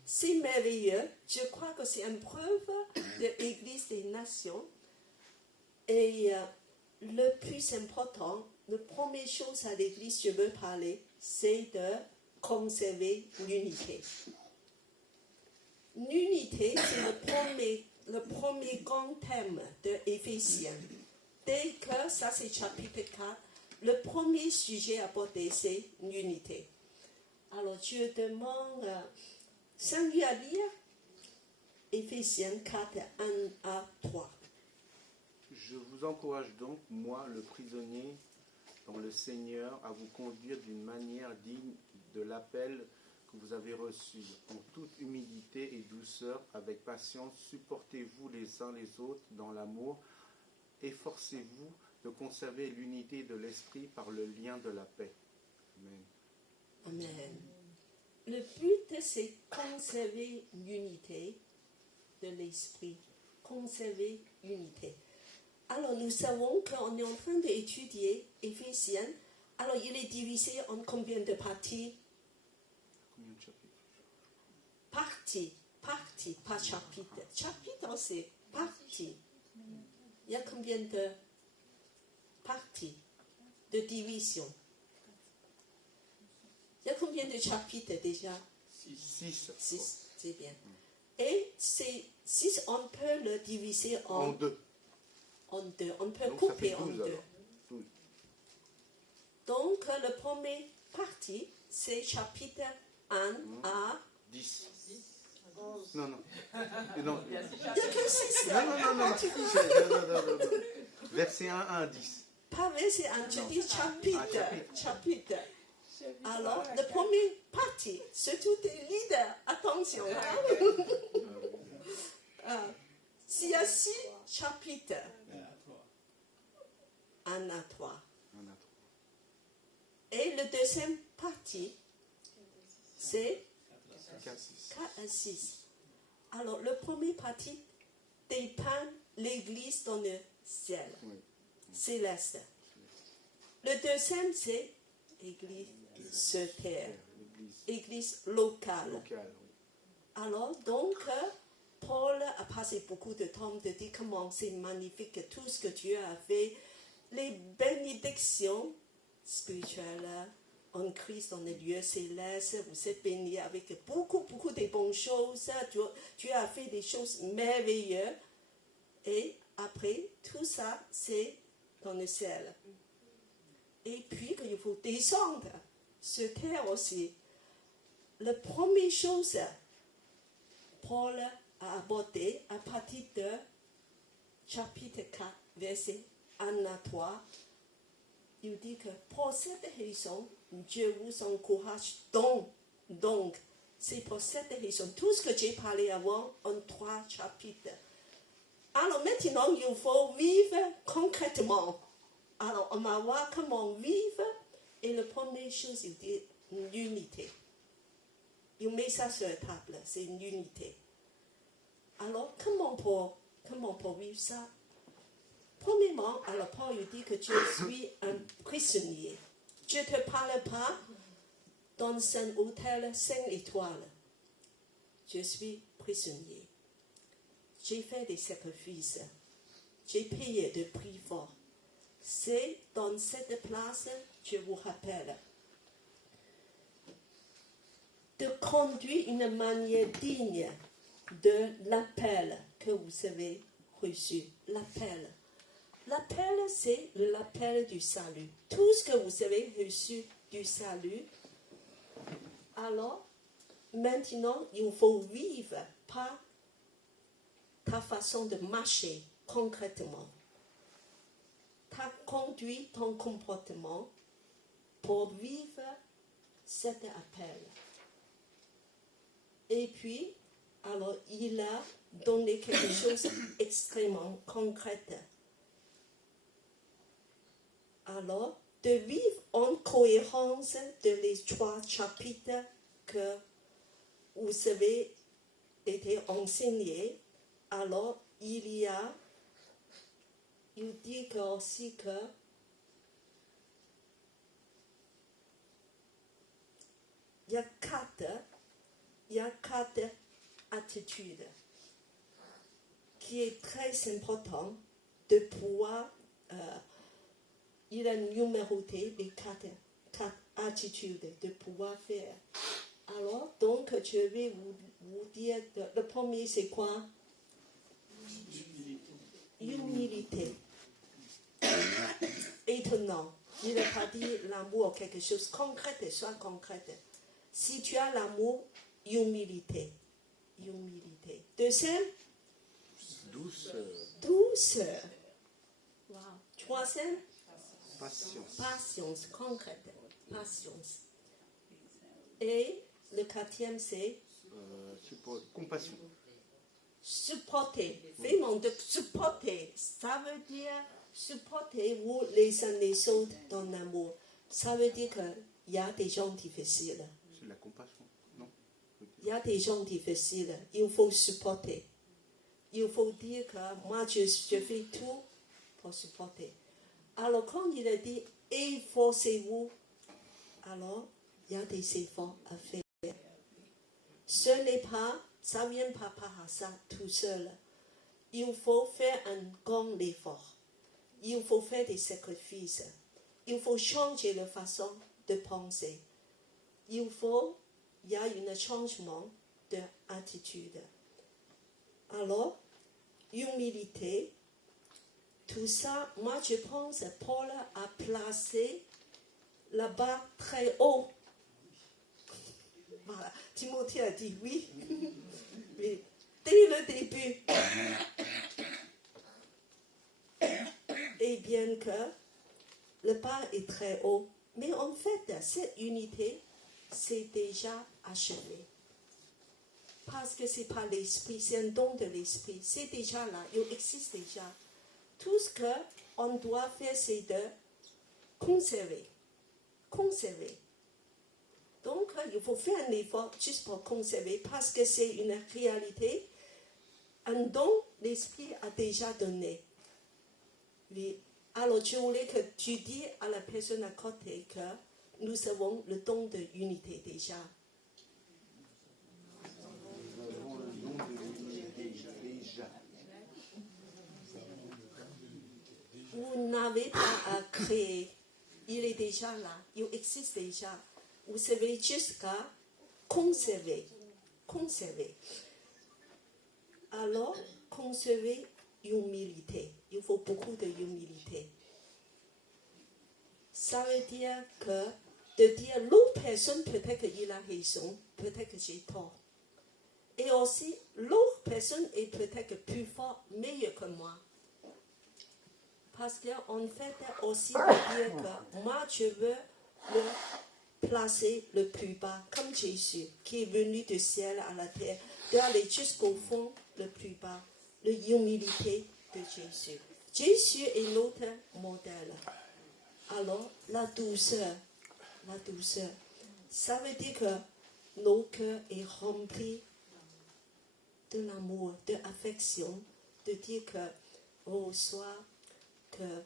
C'est merveilleux. Je crois que c'est une preuve de l'église des nations. Et le plus important, la première chose à l'église, je veux parler, c'est de conserver l'unité. L'unité, c'est le premier grand thème de Éphésiens. Dès que ça, c'est chapitre 4, le premier sujet abordé, c'est l'unité. Alors, je demande Saint-Louis à lire Éphésiens 4, 1 à 3. Je vous encourage donc, moi, le prisonnier dans le Seigneur, à vous conduire d'une manière digne de l'appel que vous avez reçu, en toute humilité et douceur, avec patience, supportez-vous les uns les autres dans l'amour, efforcez-vous de conserver l'unité de l'esprit par le lien de la paix. Amen. Amen. Le but, c'est conserver l'unité de l'esprit. Conserver l'unité. Alors, nous savons qu'on est en train d'étudier Éphésiens. Alors, il est divisé en combien de parties? Combien de chapitres? Parties, pas chapitre. Chapitre, c'est partie. Il y a combien de parties, de divisions? Il y a combien de chapitres déjà? 6. 6, c'est bien. Et si on peut le diviser En deux. en deux, on peut Donc, ça couper fait en 12 deux. alors. 12. Donc, la première partie, c'est chapitre 1 à 10. Non, non. Non, Il y a que 6 non, non, non, non. Non. Verset 1 à 10. Pas verset 1, je dis chapitre. chapitre. Chapitre. Alors, la première partie, surtout des leaders, attention. S'il y a 6 chapitres, 1 à 3. Et la deuxième partie, c'est 4 à 6. Alors, la première partie dépeint l'église dans le ciel, céleste. Le deuxième, c'est l'église sur terre, église locale. Alors, donc, Paul a passé beaucoup de temps de dire comment c'est magnifique tout ce que Dieu a fait, les bénédictions spirituelles en Christ dans les lieux célestes, vous êtes bénis avec beaucoup de bonnes choses, Dieu a fait des choses merveilleuses, et après, tout ça, c'est dans le ciel. Et puis, il faut descendre sur terre aussi. La première chose, Paul a abordé à partir de chapitre 4, verset 1 à 3. Il dit que pour cette raison, Dieu vous encourage donc, c'est pour cette raison, tout ce que j'ai parlé avant en 3 chapitres. Alors maintenant, il faut vivre concrètement. Alors, on va voir comment vivre. Et la première chose, il dit l'unité. Il met ça sur la table, c'est une unité. Alors, comment pour vivre ça? Premièrement, alors Paul il dit que je suis un prisonnier. Je ne te parle pas dans un hôtel 5 étoiles. Je suis prisonnier. J'ai fait des sacrifices. J'ai payé de prix fort. C'est dans cette place, je vous rappelle, de conduire une manière digne de l'appel que vous avez reçu. L'appel. L'appel, c'est l'appel du salut. Tout ce que vous avez reçu du salut, alors, maintenant, il faut vivre par ta façon de marcher concrètement. Ta conduite, ton comportement pour vivre cet appel. Et puis, alors, il a donné quelque chose d'extrêmement concret. Alors, de vivre en cohérence de les 3 chapitres que vous avez été enseignés, alors il dit aussi que il y a 4 attitudes qui est très important de pouvoir il a numéroté les 4 attitudes de pouvoir faire. Alors, donc, je vais vous dire, le premier, c'est quoi? Humilité. Étonnant. Il n'a pas dit l'amour, quelque chose de concret, soit concret. Si tu as l'amour, humilité. Humilité. Deuxième? Douceur. Wow. Troisième? Patience, concrète. Patience. Et le 4e, c'est compassion. Supporter. Vraiment de supporter. Ça veut dire supporter vous les uns les autres dans l'amour. Ça veut dire qu'il y a des gens difficiles. C'est la compassion, non? Il y a des gens difficiles. Il faut supporter. Il faut dire que moi, je fais tout pour supporter. Alors, quand il a dit « efforcez-vous », alors, il y a des efforts à faire. Ce n'est pas, ça ne vient pas par hasard tout seul. Il faut faire un grand effort. Il faut faire des sacrifices. Il faut changer la façon de penser. Il y a un changement d'attitude. Alors, humilité, tout ça, moi je pense que Paul a placé la barre très haut. Voilà. Timothée a dit oui. Mais dès le début, et bien que le pas est très haut, mais en fait, cette unité, c'est déjà achevé. Parce que ce n'est pas l'esprit, c'est un don de l'esprit. C'est déjà là, il existe déjà. Tout ce qu'on doit faire, c'est de conserver. Conserver. Donc, il faut faire un effort juste pour conserver, parce que c'est une réalité. Un don, l'esprit a déjà donné. Oui. Alors, je voulais que tu dises à la personne à côté que nous avons le don de unité déjà. Nous avons le don de l'unité déjà. Vous n'avez pas à créer. Il est déjà là. Il existe déjà. Vous savez jusqu'à conserver. Conserver. Alors, conserver humilité. Il faut beaucoup de humilité. Ça veut dire que de dire l'autre personne, peut-être qu'il a raison, peut-être que j'ai tort. Et aussi, l'autre personne est peut-être plus fort, meilleur que moi. Parce qu'en fait, aussi de dire que moi, je veux le placer le plus bas, comme Jésus, qui est venu du ciel à la terre, d'aller jusqu'au fond le plus bas, l'humilité de Jésus. Jésus est notre modèle. Alors, la douceur, ça veut dire que nos cœurs sont remplis de l'amour, de l'affection, de dire que, oh, soit que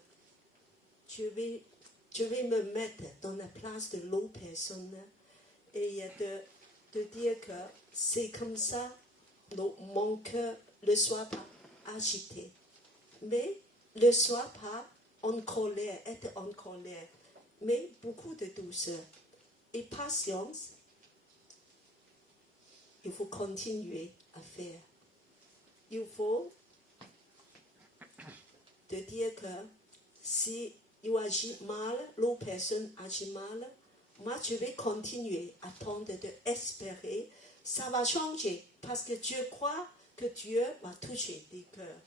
je vais me mettre dans la place de l'autre personne et de dire que c'est comme ça, mon cœur ne soit pas agité, mais ne soit pas en colère, être en colère, mais beaucoup de douceur et patience. Il faut continuer à faire. Il faut te dire que si il agit mal, l'autre personne agit mal, moi je vais continuer à attendre, d'espérer, ça va changer, parce que je crois que Dieu va toucher des cœurs.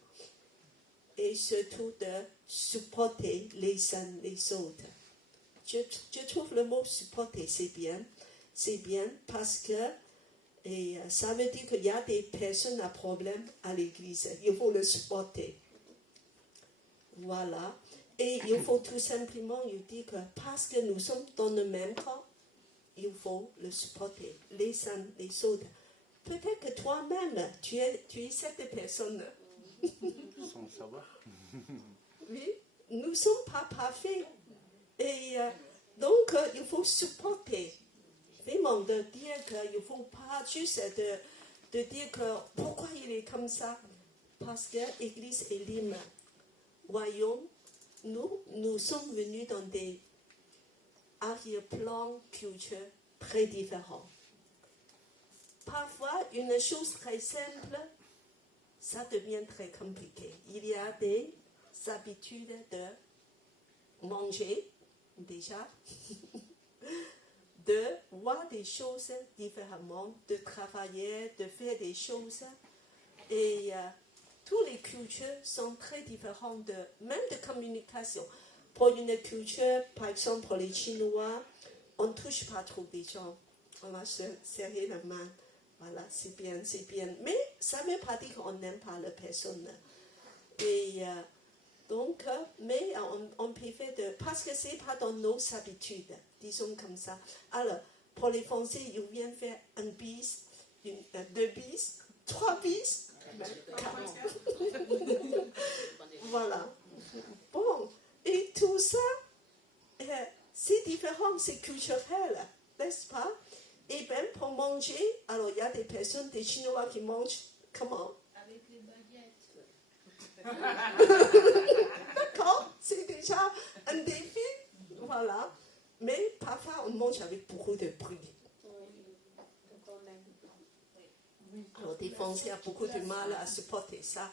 Et surtout de supporter les uns les autres. Je trouve le mot supporter, c'est bien parce que ça veut dire qu'il y a des personnes à problème à l'église, il faut le supporter. Voilà. Et il faut tout simplement lui dire que parce que nous sommes dans le même corps, il faut le supporter, les uns les autres. Peut-être que toi-même, tu es cette personne. Sans le savoir. Oui, nous ne sommes pas parfaits. Et donc, il faut supporter. Vraiment, de dire qu'il ne faut pas juste de dire que pourquoi il est comme ça. Parce que l'Église est libre. Voyons, nous sommes venus dans des arrière-plans culturels très différents. Parfois, une chose très simple, ça devient très compliqué. Il y a des habitudes de manger, déjà, de voir des choses différemment, de travailler, de faire des choses. Et toutes les cultures sont très différentes, même de communication. Pour une culture, par exemple pour les Chinois, on ne touche pas trop des gens. On va se serrer la main. Voilà, c'est bien, c'est bien. Mais ça ne veut pas dire qu'on n'aime pas la personne. Et donc, mais on préfère parce que ce n'est pas dans nos habitudes, disons comme ça. Alors, pour les Français, ils viennent faire un bis, deux bis, trois bis, quatre. Voilà. Bon, et tout ça, c'est différent, c'est culturel, n'est-ce pas? Et bien, pour manger, alors il y a des personnes, des Chinois qui mangent comment? Avec les baguettes. D'accord, c'est déjà un défi, voilà. Mais parfois, on mange avec beaucoup de bruit. Alors, des fois, commencé à beaucoup de mal à supporter ça.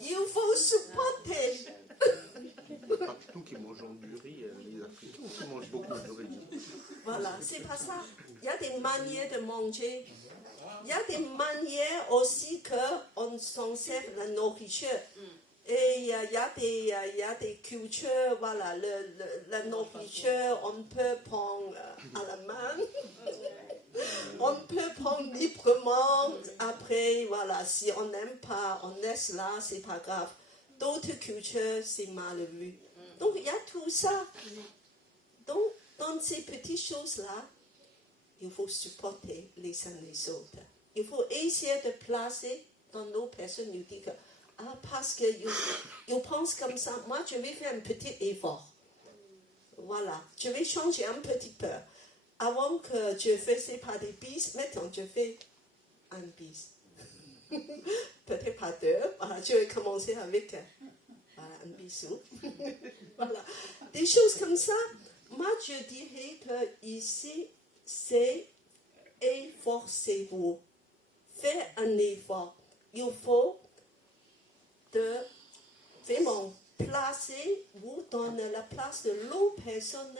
Il faut supporter. Partout qui mangent du riz, les Africains aussi mangent beaucoup de riz. Voilà, c'est pas ça. Il y a des manières de manger. Il y a des manières aussi qu'on s'en sert la nourriture. Et il y a des cultures, voilà, la nourriture, on peut prendre à la main. On peut prendre librement. Après, voilà, si on n'aime pas, on laisse là, c'est pas grave. D'autres cultures, c'est mal vu. Donc, il y a tout ça. Donc, dans ces petites choses-là, il faut supporter les uns les autres. Il faut essayer de placer dans nos personnes, nous dire que, parce qu'ils pensent comme ça, moi, je vais faire un petit effort. Voilà, je vais changer un petit peu. Avant que je faisais pas des bises, maintenant je fais un bise. Peut-être pas deux. Voilà, je vais commencer avec un bisou. Voilà. Des choses comme ça. Moi, je dirais que ici, c'est efforcez-vous. Faites un effort. Il faut vraiment placer-vous dans la place de l'autre personne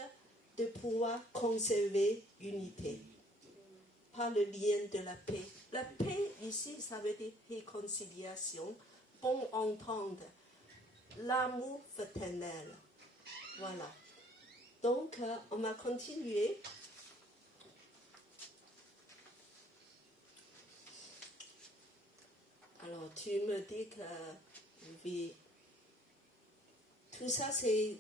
de pouvoir conserver l'unité par le lien de la paix. La paix, ici, ça veut dire réconciliation, bon entendre, l'amour fraternel. Voilà. Donc, on va continuer. Alors, tu me dis que oui, tout ça, c'est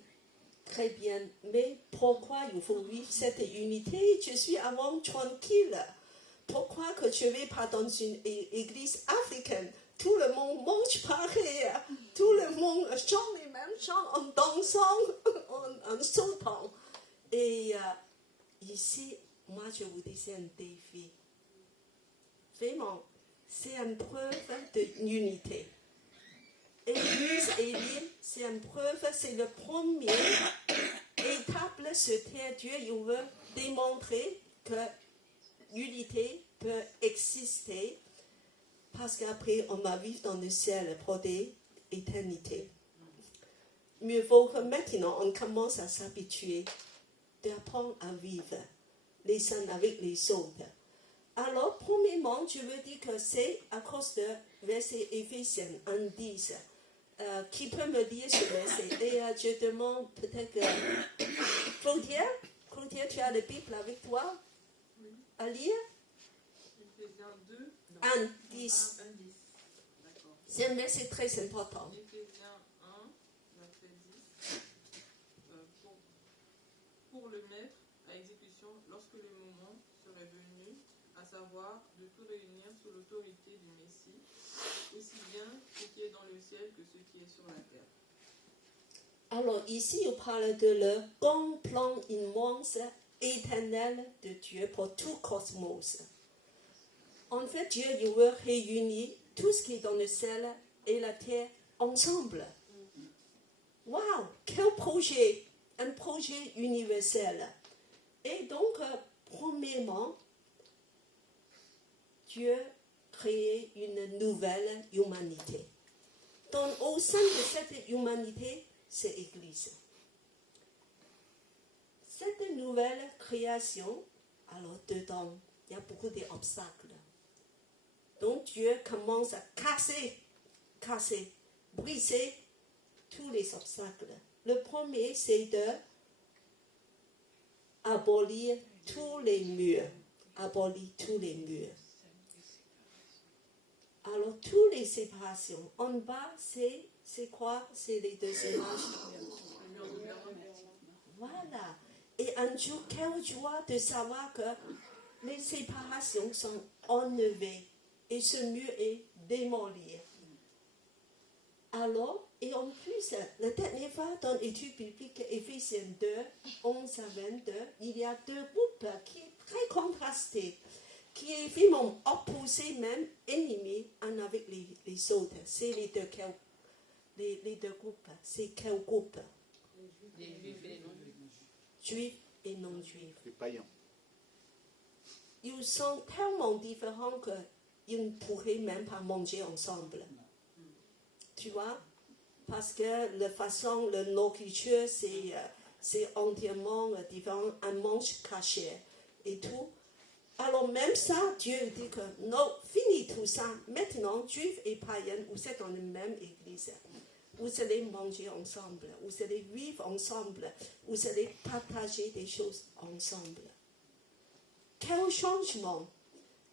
très bien, mais pourquoi il faut vivre cette unité? Je suis avant tranquille. Pourquoi que je ne vais pas dans une église africaine? Tout le monde mange pareil. Tout le monde chante les mêmes chants en dansant, en sautant. Et ici, moi je vous dis, c'est un défi. Vraiment, c'est une preuve d'unité. Église et Élie, c'est une preuve, c'est la première étape sur terre. Dieu il veut démontrer que l'unité peut exister parce qu'après on va vivre dans le ciel pour des éternités. Mieux vaut que maintenant on commence à s'habituer, d'apprendre à vivre les uns avec les autres. Alors, premièrement, je veux dire que c'est à cause de verset Éphésiens 1:10. Qui peut me lire ce verset? Et je demande peut-être Claudia, tu as la Bible avec toi à lire? Éphésiens 2, 1:10. 1:10. D'accord. C'est un verset très important. Éphésiens 1, verset 10. Pour le mettre à exécution lorsque le moment serait venu, à savoir de tout réunir sous l'autorité du Messie, aussi bien ce qui est dans le ciel que ce qui est sur la terre. Alors ici, on parle de le grand plan immense, éternel de Dieu pour tout cosmos. En fait, Dieu il veut réunir tout ce qui est dans le ciel et la terre ensemble. Waouh, quel projet! Un projet universel. Et donc, premièrement, Dieu crée une nouvelle humanité. Donc, au sein de cette humanité, c'est l'Église. Cette nouvelle création, alors dedans, il y a beaucoup d'obstacles. Donc, Dieu commence à casser, briser tous les obstacles. Le premier, c'est de abolir tous les murs. Abolir tous les murs. Alors, toutes les séparations. En bas, c'est quoi? C'est les deux images. Voilà. Et un jour, quelle joie de savoir que les séparations sont enlevées et ce mur est démoli. Alors, et en plus, la dernière fois dans l'étude biblique, Éphésiens 2, 11 à 22, il y a deux groupes qui sont très contrastés, qui est vraiment opposés, même ennemis, un avec les autres. C'est les deux groupes. C'est quel groupe? Les juifs et les non-juifs. Juifs et non-juifs. Les païens. Ils sont tellement différents que ils ne pourraient même pas manger ensemble. Tu vois? Parce que la façon, la nourriture, c'est entièrement différent, un mange caché et tout. Alors même ça, Dieu dit que non, fini tout ça. Maintenant, juifs et païens, vous êtes dans la même église. Vous allez manger ensemble, vous allez vivre ensemble, vous allez partager des choses ensemble. Quel changement!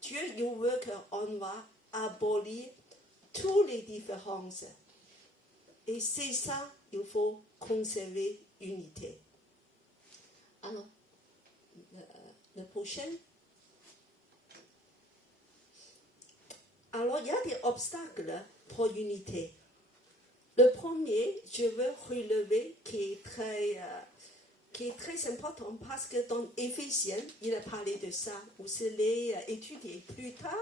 Dieu il veut qu'on va abolir toutes les différences. Et c'est ça, il faut conserver l'unité. Alors, le prochain. Alors, il y a des obstacles pour l'unité. Le premier, je veux relever, qui est très important, parce que dans Éphésiens, il a parlé de ça. Vous allez étudier plus tard.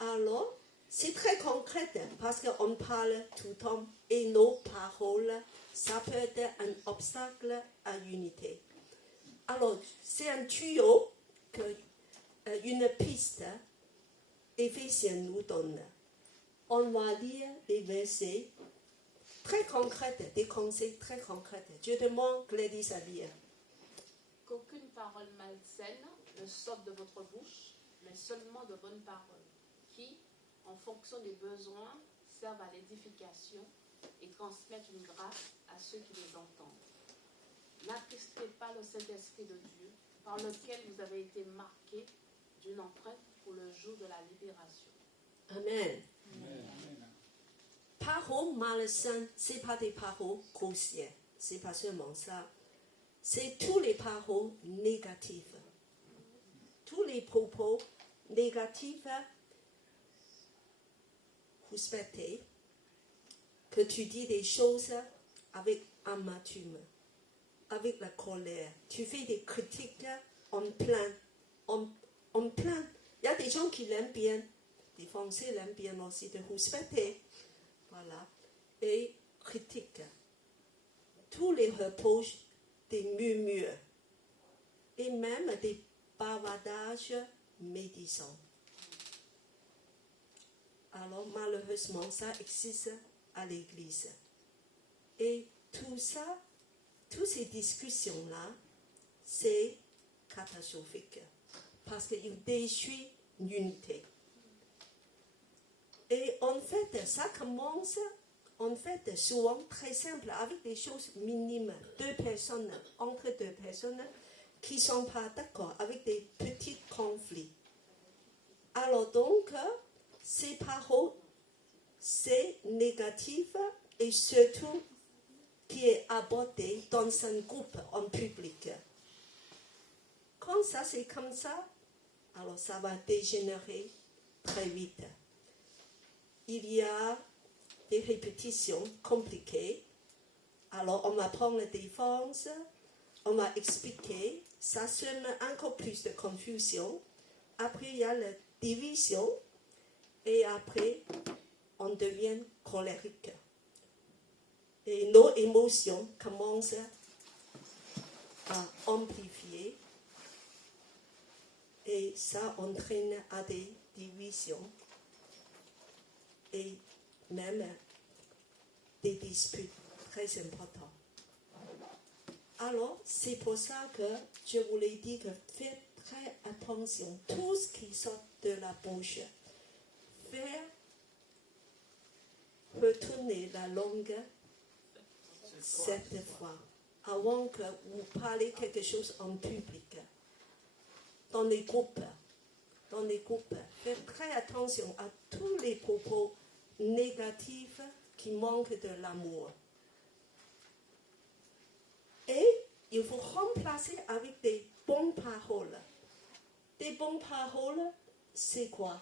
Alors, c'est très concret, parce qu'on parle tout le temps, et nos paroles, ça peut être un obstacle à l'unité. Alors, c'est un tuyau, une piste, Éphésiens nous donne. On va lire les versets très concrets, des conseils très concrets. Je demande Gladys à lire. Qu'aucune parole malsaine ne sorte de votre bouche, mais seulement de bonnes paroles, qui, en fonction des besoins, servent à l'édification et transmettent une grâce à ceux qui les entendent. N'attristez pas le Saint-Esprit de Dieu, par lequel vous avez été marqués d'une empreinte pour le jour de la libération. Amen. Amen. Paroles malsaines, ce n'est pas des paroles grossières. Ce n'est pas seulement ça. C'est tous les paroles négatives. Tous les propos négatifs, respectez, que tu dis des choses avec amertume, avec la colère. Tu fais des critiques en plein. En plein. Il y a des gens qui l'aiment bien. Les Français l'aiment bien aussi de respecter. Voilà. Et critique. Tous les reproches, des murmures. Et même des bavardages médisants. Alors malheureusement, ça existe à l'église. Et tout ça, toutes ces discussions-là, c'est catastrophique. Parce qu'il détruit l'unité. Et en fait, ça commence, souvent très simple, avec des choses minimes. Entre deux personnes qui ne sont pas d'accord, avec des petits conflits. Alors donc, ces paroles, c'est négatif et surtout qui est abordé dans un groupe en public. Quand ça c'est comme ça, alors ça va dégénérer très vite. Il y a des répétitions compliquées. Alors on va prendre la défense, on va expliquer, ça sème encore plus de confusion. Après il y a la division et après on devient colérique. Et nos émotions commencent à amplifier et ça entraîne à des divisions et même des disputes très importantes. Alors, c'est pour ça que je voulais dire que faites très attention. Tout ce qui sort de la bouche, faire retourner la langue 7 fois avant que vous parlez quelque chose en public. Dans les groupes, faites très attention à tous les propos négatifs qui manquent de l'amour. Et il faut remplacer avec des bonnes paroles. Des bonnes paroles, c'est quoi?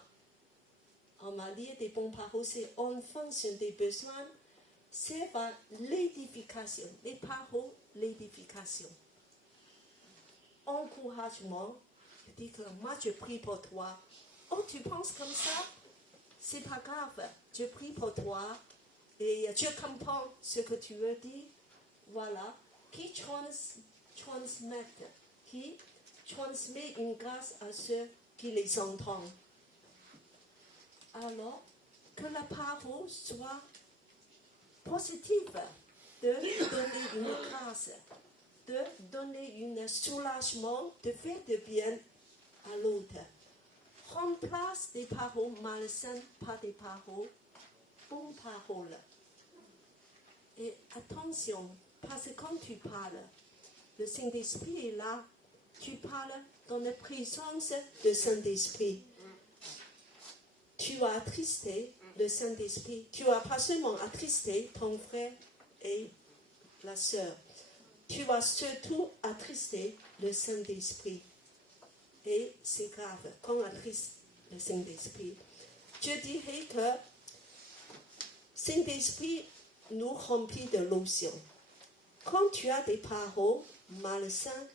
On va lire des bonnes paroles, c'est en fonction des besoins, c'est par l'édification. Les paroles, l'édification. Encouragement, je dis que moi je prie pour toi. Oh, tu penses comme ça? C'est pas grave, je prie pour toi et je comprends ce que tu veux dire. Voilà, qui transmet une grâce à ceux qui les entendent. Alors, que la parole soit positive, de donner une grâce, de donner un soulagement, de faire du bien à l'autre. Remplace des paroles malsaines par des paroles, bonnes paroles. Et attention, parce que quand tu parles, le Saint-Esprit est là, tu parles dans la présence du Saint-Esprit. Tu as attristé le Saint-Esprit. Tu as pas seulement attristé ton frère et la sœur. Tu as surtout attristé le Saint-Esprit. Et c'est grave, quand on attriste le Saint-Esprit. Je dirais que Saint-Esprit nous remplit de l'onction. Quand tu as des paroles malsaines,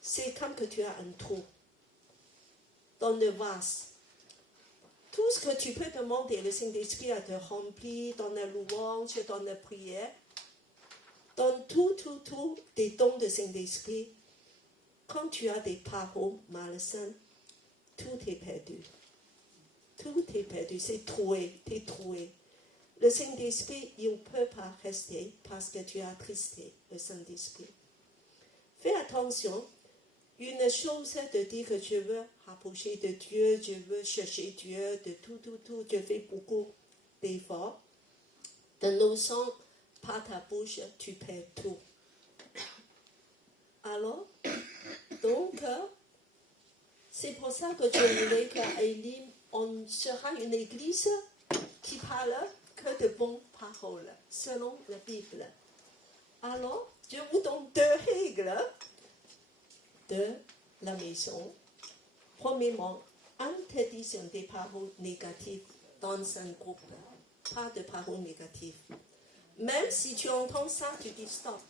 c'est comme que tu as un trou dans le vase. Tout ce que tu peux demander, le Saint-Esprit a te rempli dans la louange, dans la prière, dans tout des dons du Saint-Esprit. Quand tu as des paroles malsaines, tout est perdu. Tout est perdu, c'est troué, t'es troué. Le Saint-Esprit, il ne peut pas rester parce que tu as attristé le Saint-Esprit. Fais attention. Une chose de dire que je veux rapprocher de Dieu, je veux chercher Dieu, de tout, je fais beaucoup d'efforts. De n'osant par ta bouche, tu perds tout. Alors, donc, c'est pour ça que je voulais qu'à Elim, on sera une église qui parle que de bonnes paroles, selon la Bible. Alors, je vous donne 2 règles de la maison. Premièrement, interdiction des paroles négatives dans un groupe. Pas de paroles négatives. Même si tu entends ça, tu dis stop.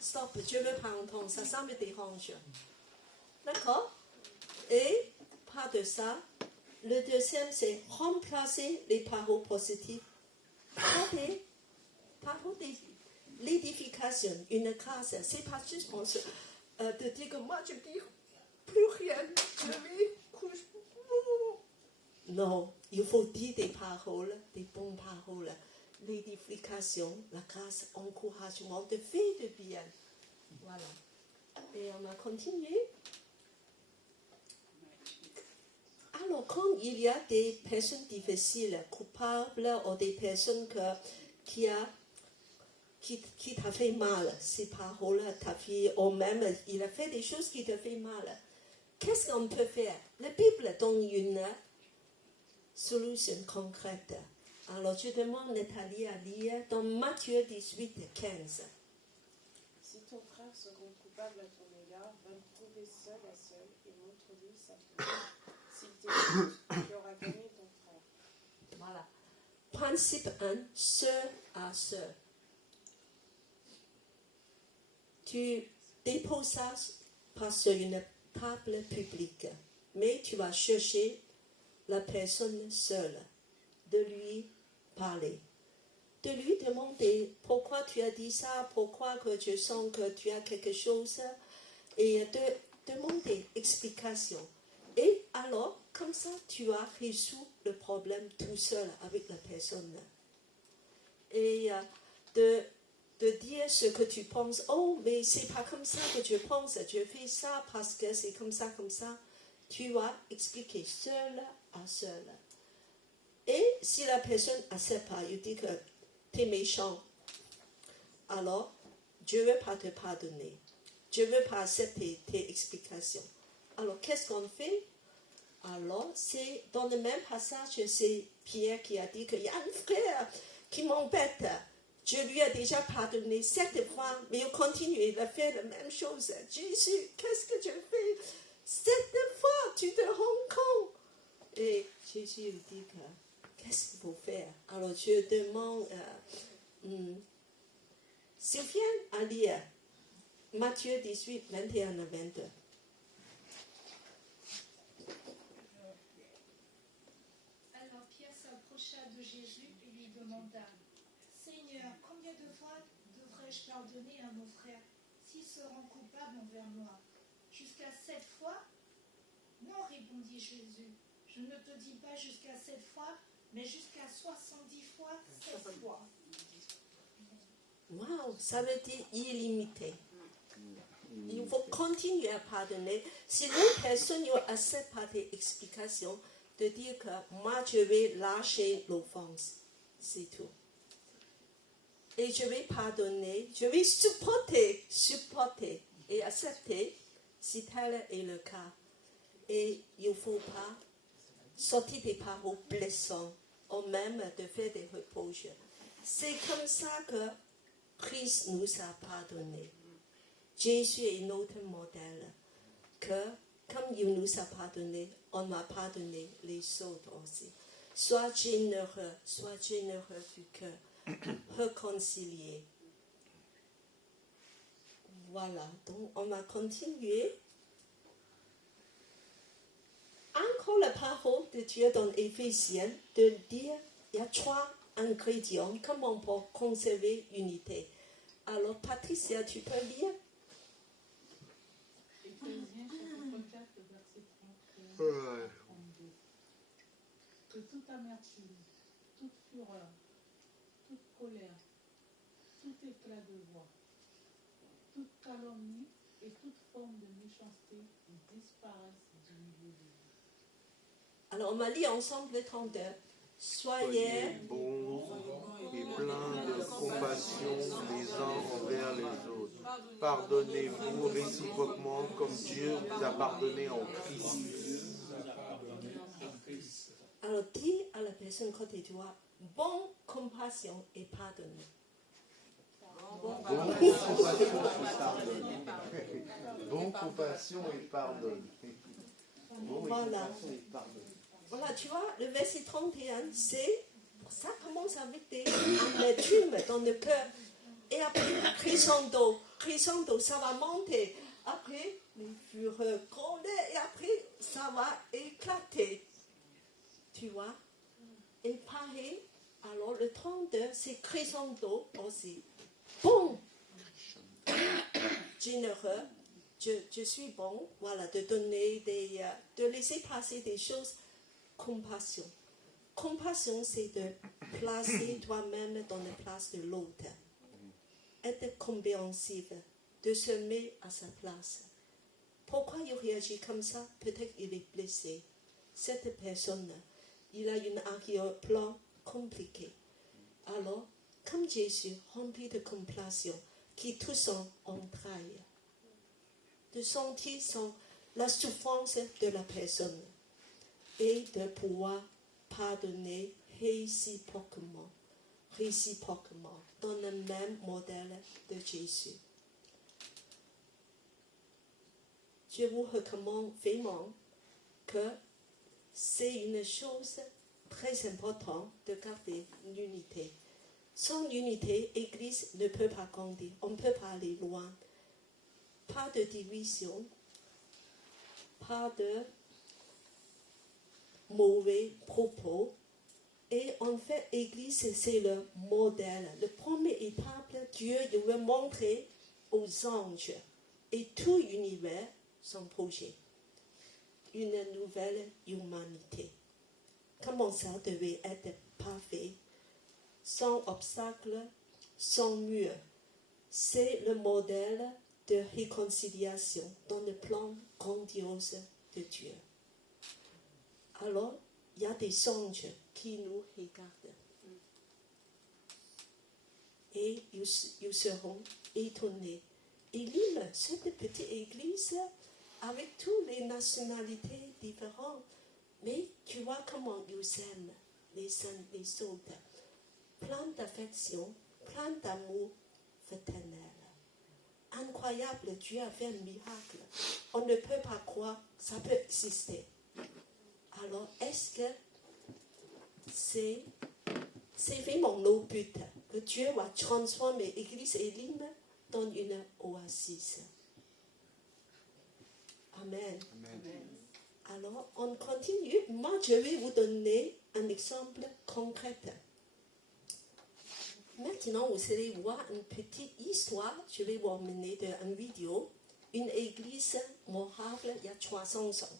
Stop, je ne veux pas entendre ça, ça me dérange. D'accord? Et pas de ça. Le deuxième, c'est remplacer les paroles positives par des paroles l'édification, une grâce. C'est pas juste de dire que moi je dis plus rien, je vais coucher. Non, il faut dire des paroles, des bonnes paroles. L'édification, la grâce, encouragement, de faire du bien. Voilà. Et on va continuer. Alors, quand il y a des personnes difficiles, coupables, ou des personnes qui t'a fait mal, ces paroles, ta fille, ou même il a fait des choses qui te fait mal, qu'est-ce qu'on peut faire? La Bible donne une solution concrète. Alors, je demande Nathalie à lire dans Matthieu 18, 15. Si ton frère se rend coupable à ton égard, va le trouver seul à seul et montre-lui sa faute. S'il t'écoute, tu auras gagné ton frère. Voilà. Principe 1, sœur à sœur. Tu déposes ça pas sur une table publique, mais tu vas chercher la personne seule, de lui parler, de lui demander pourquoi tu as dit ça, pourquoi que tu sens que tu as quelque chose, et de demander explication. Et alors, comme ça, tu as résolu le problème tout seul avec la personne. Et de dire ce que tu penses. Oh, mais c'est pas comme ça que je pense. Je fais ça parce que c'est comme ça, comme ça. Tu vas expliquer seul à seul. Et si la personne n'accepte pas, il dit que tu es méchant, alors je ne veux pas te pardonner. Je ne veux pas accepter tes explications. Alors, qu'est-ce qu'on fait? Alors, c'est dans le même passage, c'est Pierre qui a dit qu'il y a un frère qui m'embête. Je lui ai déjà pardonné 7 fois, mais il continue à faire la même chose. Jésus, qu'est-ce que je fais? 7 fois, tu te rends compte? Et Jésus lui dit que, qu'est-ce qu'il faut faire? Alors, je demande Sylviane à lire Matthieu 18, 21 à 22. Alors Pierre s'approcha de Jésus et lui demanda: Seigneur, combien de fois devrais-je pardonner à mon frère s'il se rend coupable envers moi? Jusqu'à 7 fois? Non, répondit Jésus, Je ne te dis pas jusqu'à 7 fois, mais jusqu'à 70 fois 7 fois. Waouh, ça veut dire illimité. Il faut continuer à pardonner. Si l'autre personne accepte par tes explications, de dire que moi je vais lâcher l'offense, c'est tout. Et je vais pardonner, je vais supporter et accepter si tel est le cas. Et il ne faut pas sortir des paroles blessantes ou même de faire des reproches. C'est comme ça que Christ nous a pardonné. Jésus est notre modèle. Que, comme il nous a pardonné, on va pardonner les autres aussi. Sois généreux du cœur. Réconcilier. Voilà, donc on va continuer. Encore la parole de Dieu dans Éphésiens de dire il y a 3 ingrédients, comment on peut conserver l'unité. Alors Patricia, tu peux lire? Éphésiens chapitre 4, verset 31 à 32. Que toute amertume, toute fureur, toute colère, tout éclat de voix, toute calomnie et toute forme de méchanceté disparaissent du milieu de vous. Alors on va lire ensemble le 32. Soyez bons et pleins de compassion les uns envers les autres. Pardonnez-vous réciproquement comme Dieu vous a pardonné en Christ. Alors dis à la personne côté de toi, bonne compassion et pardonne. Bon compassion et pardonne. Voilà. Voilà, tu vois, le verset 31, ça commence avec des amertumes dans le cœur. Et après, crescendo, ça va monter. Après, les fureurs, colère, et après, ça va éclater. Tu vois? Et pareil, alors le 32, c'est crescendo aussi. Bon! Généreux, je suis bon, voilà, de donner de laisser passer des choses. Compassion. Compassion, c'est de placer toi-même dans la place de l'autre. Être compréhensif, de se mettre à sa place. Pourquoi il réagit comme ça? Peut-être qu'il est blessé. Cette personne, il a une arrière-plan compliqué. Alors, comme Jésus, rempli de compassion, qui touche son entraille, de sentir la souffrance de la personne et de pouvoir pardonner réciproquement, dans le même modèle de Jésus. Je vous recommande vraiment que c'est une chose très importante de garder l'unité. Sans unité, l'Église ne peut pas grandir, on ne peut pas aller loin. Pas de division, pas de mauvais propos. Et en fait, l'Église, c'est le modèle. La première étape, Dieu veut montrer aux anges et tout l'univers son projet. Une nouvelle humanité. Comment ça devait être parfait, sans obstacle, sans mur. C'est le modèle de réconciliation dans le plan grandiose de Dieu. Alors, il y a des anges qui nous regardent. Et ils seront étonnés. Ils lisent cette petite église avec toutes les nationalités différentes. Mais tu vois comment ils aiment les uns les autres. Plein d'affection, plein d'amour fraternel. Incroyable, Dieu a fait un miracle. On ne peut pas croire que ça peut exister. Alors, est-ce que c'est vraiment nos buts que Dieu va transformer l'Église Elim dans une oasis? Amen. Amen. Alors, on continue. Moi, je vais vous donner un exemple concret. Maintenant, vous allez voir une petite histoire. Je vais vous emmener une vidéo. Une église morale il y a 300 ans.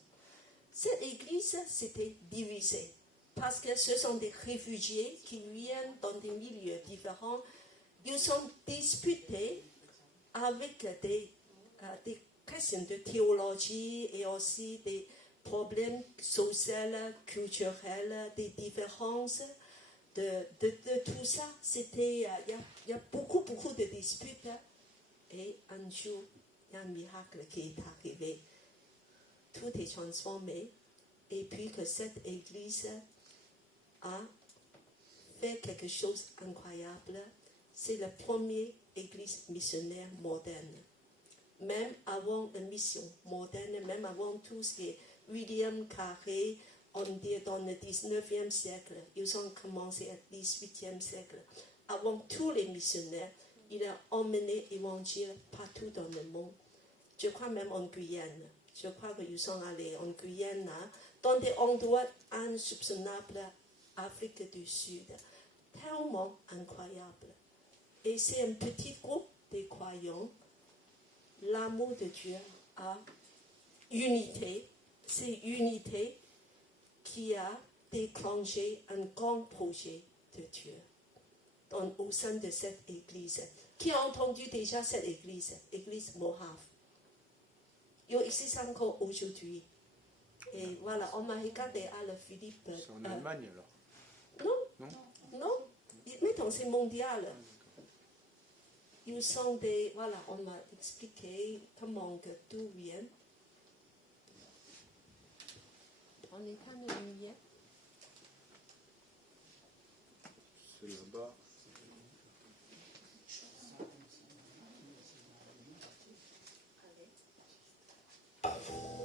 cette église s'était divisée parce que ce sont des réfugiés qui viennent dans des milieux différents. Ils sont disputés avec des questions de théologie et aussi des problèmes sociaux, culturels, des différences de tout ça. C'était, il y a beaucoup de disputes. Et un jour, il y a un miracle qui est arrivé. Tout est transformé. Et puis que cette église a fait quelque chose d'incroyable. C'est la première église missionnaire moderne. Même avant la mission moderne, même avant tout ce qui est William Carey, on dit dans le 19e siècle, ils ont commencé au 18e siècle. Avant tous les missionnaires, il a emmené l'évangile partout dans le monde. Je crois même en Guyane. Je crois qu'ils sont allés en Guyane, dans des endroits insoupçonnables, Afrique du Sud. Tellement incroyable. Et c'est un petit groupe de croyants. L'amour de Dieu a unité. C'est unité qui a déclenché un grand projet de Dieu au sein de cette église. Qui a entendu déjà cette église? Église Morave. Il existe encore aujourd'hui. Et voilà, on m'a regardé à la Philippe. C'est en Allemagne alors? Non. Maintenant c'est mondial. Ils sont des. Voilà, on m'a expliqué comment que tout vient. On est pas de lumière. C'est là-bas.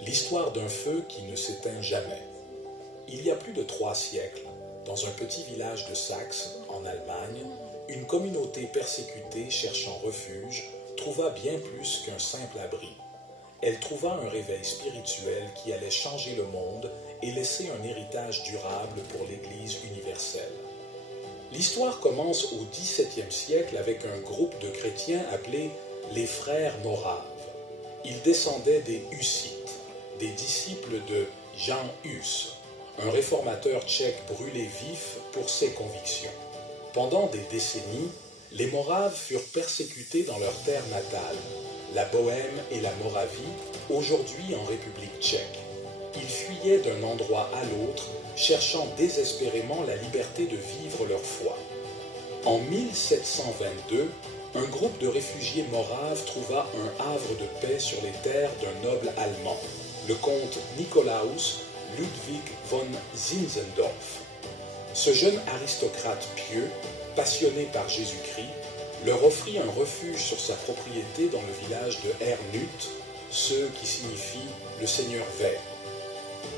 L'histoire d'un feu qui ne s'éteint jamais. Il y a plus de 3 siècles, dans un petit village de Saxe, en Allemagne, une communauté persécutée cherchant refuge trouva bien plus qu'un simple abri. Elle trouva un réveil spirituel qui allait changer le monde et laisser un héritage durable pour l'Église universelle. L'histoire commence au XVIIe siècle avec un groupe de chrétiens appelés les Frères Moraves. Ils descendaient des Hussites, des disciples de Jan Hus, un réformateur tchèque brûlé vif pour ses convictions. Pendant des décennies, les Moraves furent persécutés dans leur terre natale, la Bohême et la Moravie, aujourd'hui en République tchèque. Ils fuyaient d'un endroit à l'autre, cherchant désespérément la liberté de vivre leur foi. En 1722, un groupe de réfugiés moraves trouva un havre de paix sur les terres d'un noble allemand, le comte Nikolaus Ludwig von Zinzendorf. Ce jeune aristocrate pieux, passionné par Jésus-Christ, leur offrit un refuge sur sa propriété dans le village de Herrnhut, ce qui signifie le Seigneur vert.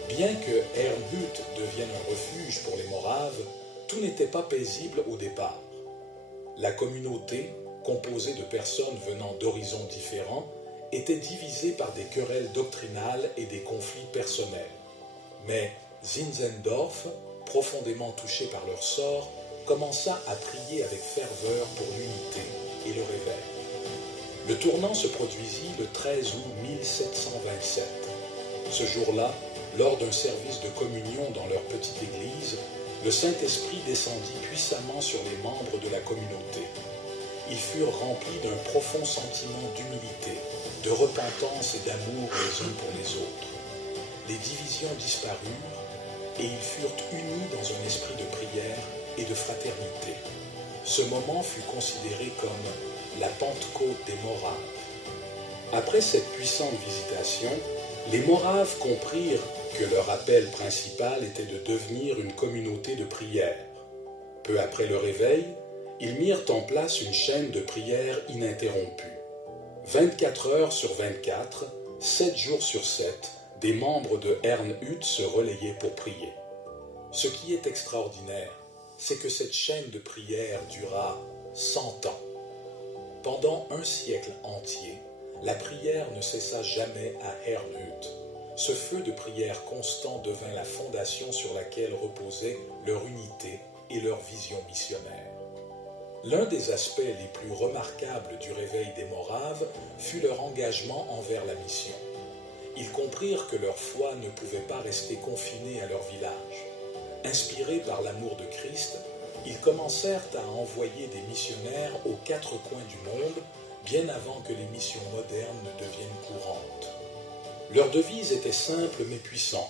Bien que Herrnhut devienne un refuge pour les Moraves, tout n'était pas paisible au départ. La communauté, composée de personnes venant d'horizons différents, était divisée par des querelles doctrinales et des conflits personnels. Mais Zinzendorf, profondément touché par leur sort, commença à prier avec ferveur pour l'unité et le réveil. Le tournant se produisit le 13 août 1727. Ce jour-là, lors d'un service de communion dans leur petite église, le Saint-Esprit descendit puissamment sur les membres de la communauté. Ils furent remplis d'un profond sentiment d'humilité, de repentance et d'amour les uns pour les autres. Les divisions disparurent et ils furent unis dans un esprit de prière et de fraternité. Ce moment fut considéré comme la Pentecôte des Moraves. Après cette puissante visitation, les Moraves comprirent que leur appel principal était de devenir une communauté de prière. Peu après le réveil, ils mirent en place une chaîne de prière ininterrompue. 24 heures sur 24, 7 jours sur 7, des membres de Herrnhut se relayaient pour prier. Ce qui est extraordinaire, c'est que cette chaîne de prière dura 100 ans. Pendant un siècle entier, la prière ne cessa jamais à Herrnhut. Ce feu de prière constant devint la fondation sur laquelle reposait leur unité et leur vision missionnaire. L'un des aspects les plus remarquables du réveil des Moraves fut leur engagement envers la mission. Ils comprirent que leur foi ne pouvait pas rester confinée à leur village. Inspirés par l'amour de Christ, ils commencèrent à envoyer des missionnaires aux 4 coins du monde, bien avant que les missions modernes ne deviennent courantes. Leur devise était simple mais puissante,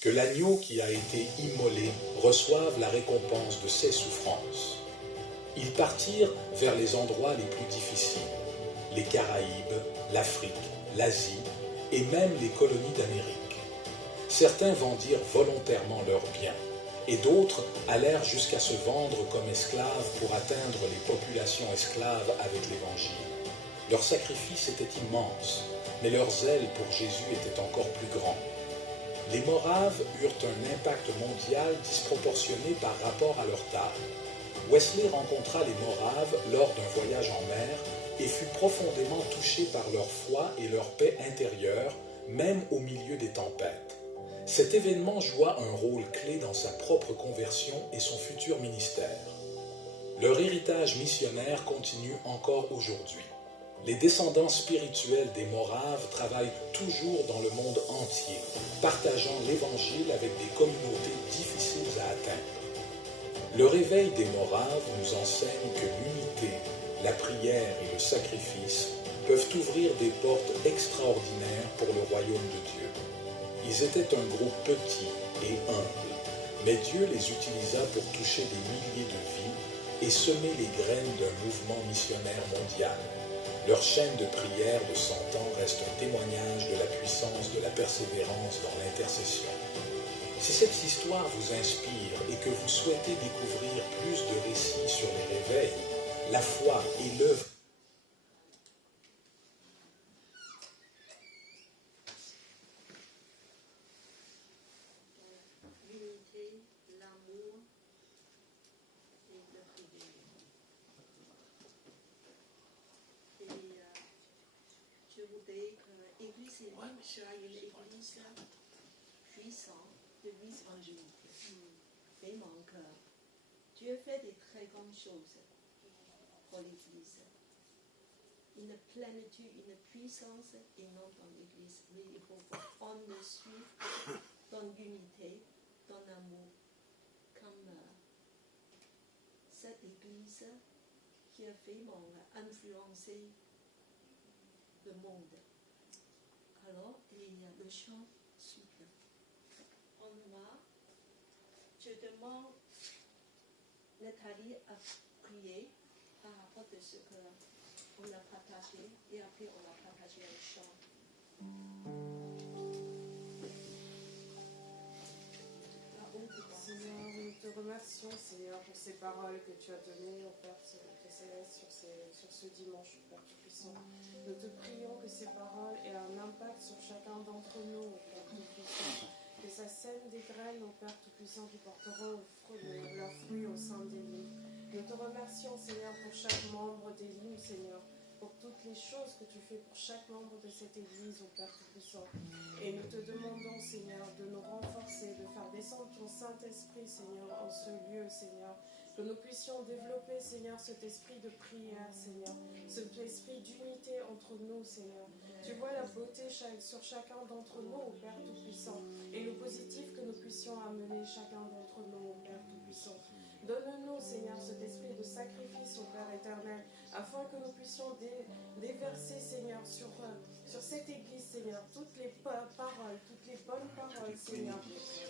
que l'agneau qui a été immolé reçoive la récompense de ses souffrances. Ils partirent vers les endroits les plus difficiles, les Caraïbes, l'Afrique, l'Asie et même les colonies d'Amérique. Certains vendirent volontairement leurs biens, et d'autres allèrent jusqu'à se vendre comme esclaves pour atteindre les populations esclaves avec l'Évangile. Leur sacrifice était immense, mais leur zèle pour Jésus était encore plus grand. Les Moraves eurent un impact mondial disproportionné par rapport à leur taille. Wesley rencontra les Moraves lors d'un voyage en mer et fut profondément touché par leur foi et leur paix intérieure, même au milieu des tempêtes. Cet événement joua un rôle clé dans sa propre conversion et son futur ministère. Leur héritage missionnaire continue encore aujourd'hui. Les descendants spirituels des Moraves travaillent toujours dans le monde entier, partageant l'Évangile avec des communautés difficiles à atteindre. Le réveil des Moraves nous enseigne que l'unité, la prière et le sacrifice peuvent ouvrir des portes extraordinaires pour le royaume de Dieu. Ils étaient un groupe petit et humble, mais Dieu les utilisa pour toucher des milliers de vies et semer les graines d'un mouvement missionnaire mondial. Leur chaîne de prière de 100 ans reste un témoignage de la puissance de la persévérance dans l'intercession. Si cette histoire vous inspire et que vous souhaitez découvrir plus de récits sur les réveils, la foi et l'œuvre l'unité, l'amour et le privé. Et je voudrais que l'Église évangélique soit une Église puissante de l'évangélité. Vraiment que Dieu fait des très grandes choses pour l'Église. Une plénitude, une puissance énorme dans l'Église. Mais il faut qu'on le suive dans l'unité, dans l'amour, comme cette Église qui a vraiment influencé le monde. Alors, et le chant suit. On va, je demande Nathalie à prier par rapport à ce qu'on a partagé et après on va partager un chant. Seigneur, nous te remercions, Seigneur, pour ces paroles que tu as données au Père Céleste sur ce dimanche, Père Tout-Puissant. Nous te prions que ces paroles aient un impact sur chacun d'entre nous, Père Tout-Puissant. Que ça sème des graines, au Père Tout-Puissant, qui porteront leurs fruits au sein des lignes. Nous te remercions, Seigneur, pour chaque membre des lignes, Seigneur, pour toutes les choses que tu fais pour chaque membre de cette Église, au Père Tout-Puissant. Et nous te demandons, Seigneur, de nous renforcer, de faire descendre ton Saint-Esprit, Seigneur, en ce lieu, Seigneur. Que nous puissions développer, Seigneur, cet esprit de prière, Seigneur, cet esprit d'unité entre nous, Seigneur. Tu vois la beauté sur chacun d'entre nous, au Père Tout-Puissant, et le positif que nous puissions amener chacun d'entre nous, au Père Tout-Puissant. Donne-nous, Seigneur, cet esprit de sacrifice au Père éternel, afin que nous puissions déverser, Seigneur, sur cette Église, Seigneur, toutes les paroles, toutes les bonnes paroles, Seigneur,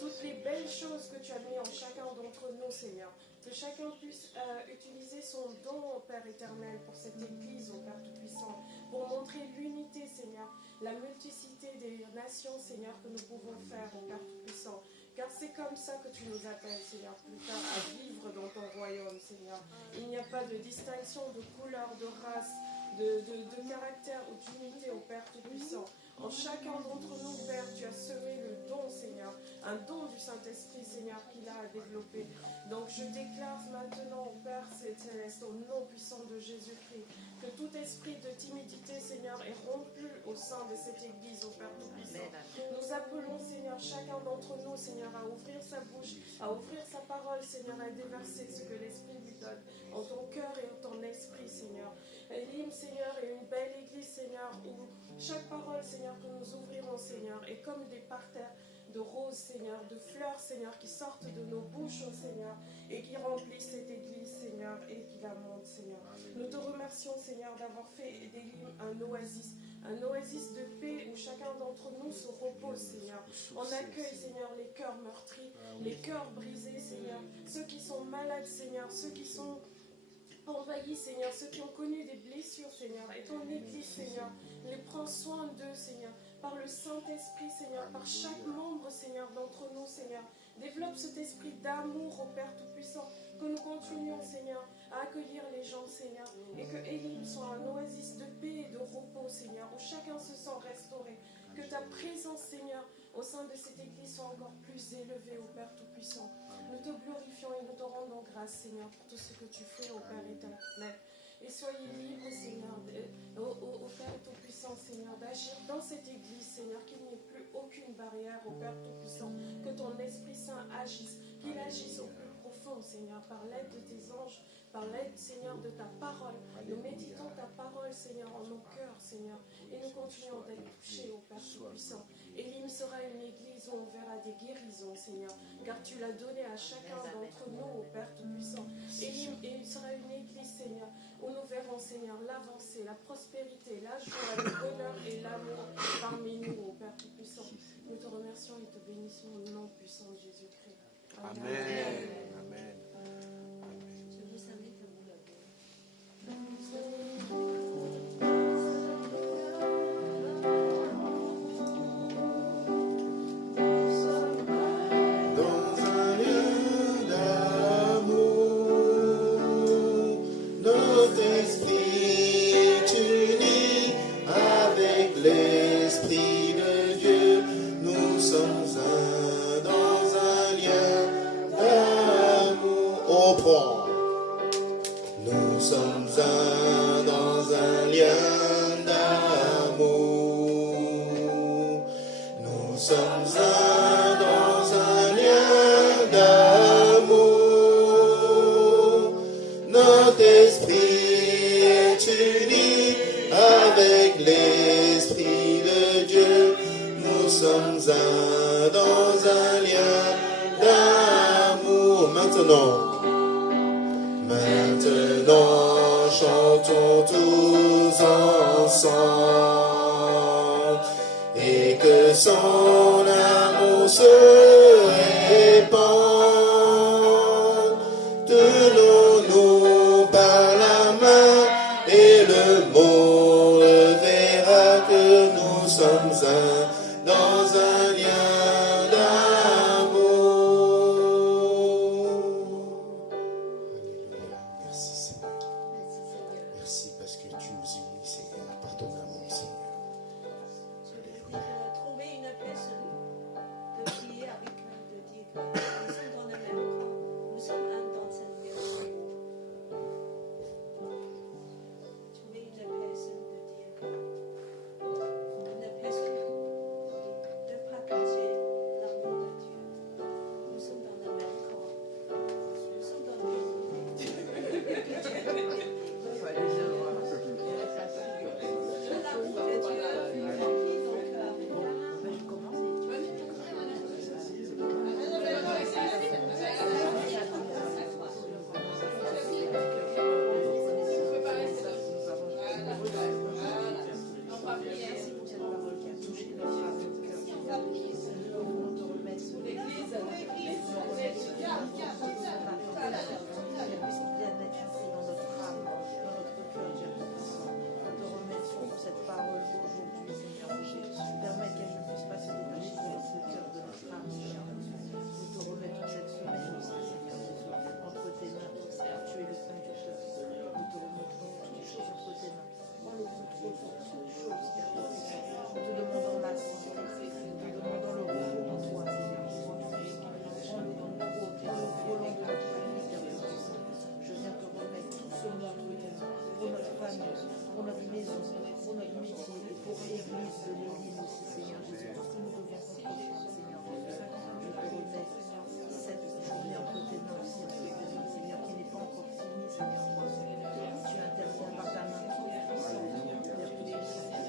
toutes les belles choses que tu as mis en chacun d'entre nous, Seigneur. Que chacun puisse utiliser son don au Père éternel pour cette Église, au Père Tout-Puissant, pour montrer l'unité, Seigneur, la multiplicité des nations, Seigneur, que nous pouvons faire, au Père Tout-Puissant. Car c'est comme ça que tu nous appelles, Seigneur, plus tard à vivre dans ton royaume, Seigneur. Il n'y a pas de distinction de couleur, de race, de caractère ou d'unité au Père Tout-Puissant. En chacun d'entre nous, Père, tu as semé le don, Seigneur, un don du Saint-Esprit, Seigneur, qu'il a à développer. Donc je déclare maintenant au Père Céleste, au nom puissant de Jésus-Christ, que tout esprit de timidité, Seigneur, est rompu au sein de cette Église, au Père Tout-Puissant. Nous appelons, Seigneur, chacun d'entre nous, Seigneur, à ouvrir sa bouche, à ouvrir sa parole, Seigneur, à déverser ce que l'Esprit lui donne en ton cœur et en ton esprit, Seigneur. Elim, Seigneur, est une belle Église, Seigneur, où chaque parole, Seigneur, que nous ouvrirons, Seigneur, est comme des parterres de roses, Seigneur, de fleurs, Seigneur, qui sortent de nos bouches, oh Seigneur, et qui remplissent cette église, Seigneur, et qui la montent, Seigneur. Nous te remercions, Seigneur, d'avoir fait d'Élim un oasis de paix où chacun d'entre nous se repose, Seigneur. On accueille, Seigneur, les cœurs meurtris, les cœurs brisés, Seigneur, ceux qui sont malades, Seigneur, ceux qui sont envahis, Seigneur, ceux qui ont connu des blessures, Seigneur, et ton Église, Seigneur, les prend soin d'eux, Seigneur, par le Saint-Esprit, Seigneur, par chaque membre, Seigneur, d'entre nous, Seigneur. Développe cet esprit d'amour au Père Tout-Puissant, que nous continuions, Seigneur, à accueillir les gens, Seigneur, et que Élim soit un oasis de paix et de repos, Seigneur, où chacun se sent restauré. Que ta présence, Seigneur, au sein de cette Église soit encore plus élevée, au Père Tout-Puissant. Nous te glorifions et nous te rendons grâce, Seigneur, pour tout ce que tu fais, au Père éternel. Et soyez libres, Seigneur, au Père Tout-Puissant, Seigneur, d'agir dans cette Église, Seigneur, qu'il n'y ait plus aucune barrière, au Père Tout-Puissant, que ton Esprit Saint agisse, qu'il agisse au plus profond, Seigneur, par l'aide de tes anges, par l'aide, Seigneur, de ta parole. Nous méditons ta parole, Seigneur, en nos cœurs, Seigneur, et nous continuons d'être touchés, au Père Tout-Puissant. Élim sera une église où on verra des guérisons, Seigneur, car tu l'as donné à chacun d'entre nous, au Père Tout-Puissant. Élim sera une église, Seigneur, où nous verrons, Seigneur, l'avancée, la prospérité, la joie, le bonheur et l'amour parmi nous, au Père Tout-Puissant. Nous te remercions et te bénissons au nom puissant de Jésus-Christ. Amen. Amen. Je vous invite à vous lever. Dans un lieu d'amour, notre esprit est uni avec l'Esprit de Dieu. Nous sommes un dans un lien d'amour. Au point. Nous sommes un dans un lien d'amour. Nous sommes un dans un lien d'amour. Notre esprit est uni avec l'Esprit de Dieu. Nous sommes un dans un lien d'amour. Maintenant, chantons tous ensemble, et que son amour se répande. Tenons-nous par la main, et le monde verra que nous sommes un dans un lien d'amour. Alléluia. Merci Seigneur. Merci parce que tu nous unis, Seigneur, par ton amour, Seigneur. Alléluia. Trouver une personne de prier avec elle, de dire que nous sommes dans le même corps, nous sommes un dans un lieu d'amour. Trouver une personne de dire que une personne de partager l'amour de Dieu. Nous sommes dans le même corps. Nous sommes dans le même l'amour de Dieu. Pour notre maison, pour notre métier et pour l'église de l'église aussi, Seigneur Jésus, pour ce que nous devons comprendre, Seigneur Jésus. Je te remets cette journée entre tes mains aussi, Seigneur, qui n'est pas encore finie, Seigneur. Tu interviens par ta main toute puissante, Père Tout-Puissant.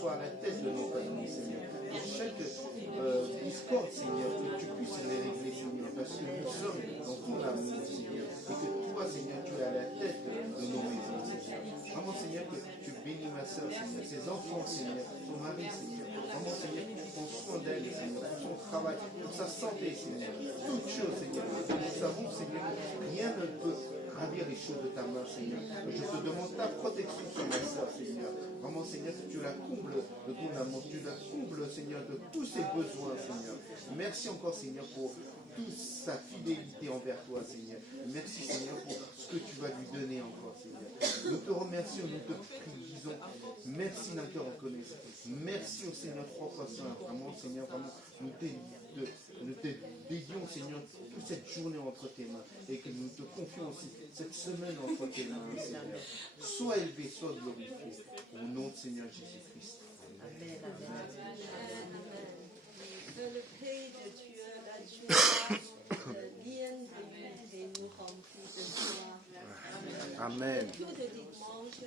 sois à la tête de nos familles, Seigneur. Dans chaque discorde, Seigneur, que tu puisses les régler, Seigneur, parce que nous sommes dans ton amour, Seigneur, et que toi, Seigneur, tu es à la tête de nos maisons, Seigneur. Vraiment, Seigneur, que tu bénis ma soeur, Seigneur, ses enfants, Seigneur, son mari, Seigneur. Vraiment, Seigneur, que tu prends soin d'elle, Seigneur, pour son travail, pour sa santé, Seigneur. Toutes choses, Seigneur. Nous savons, Seigneur, que rien ne peut ravir les choses de ta main, Seigneur. Je te demande ta protection sur ma soeur, Seigneur. Vraiment, Seigneur, que tu la combles de ton amour, tu la combles, Seigneur, de tous ses besoins, Seigneur. Merci encore, Seigneur, pour toute sa fidélité envers toi, Seigneur. Merci, Seigneur, pour ce que tu vas lui donner encore, Seigneur. Nous te remercions, nous te disons merci d'un cœur reconnaissant. Merci au Seigneur propre Saint. Vraiment, Seigneur, vraiment, nous te dédions, Seigneur, toute cette journée entre tes mains et que nous te confions aussi cette semaine entre tes mains, Seigneur. Sois élevé, sois glorifié. Au nom de Seigneur Jésus-Christ. Amen. Que le paix de Dieu, la joie, le lien de l'unité nous remplit de joie. Amen. Tout le dimanche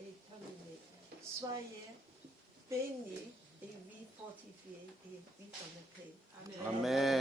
est terminé. Soyez bénis et vivez fortifiés et vivez en paix. Amen.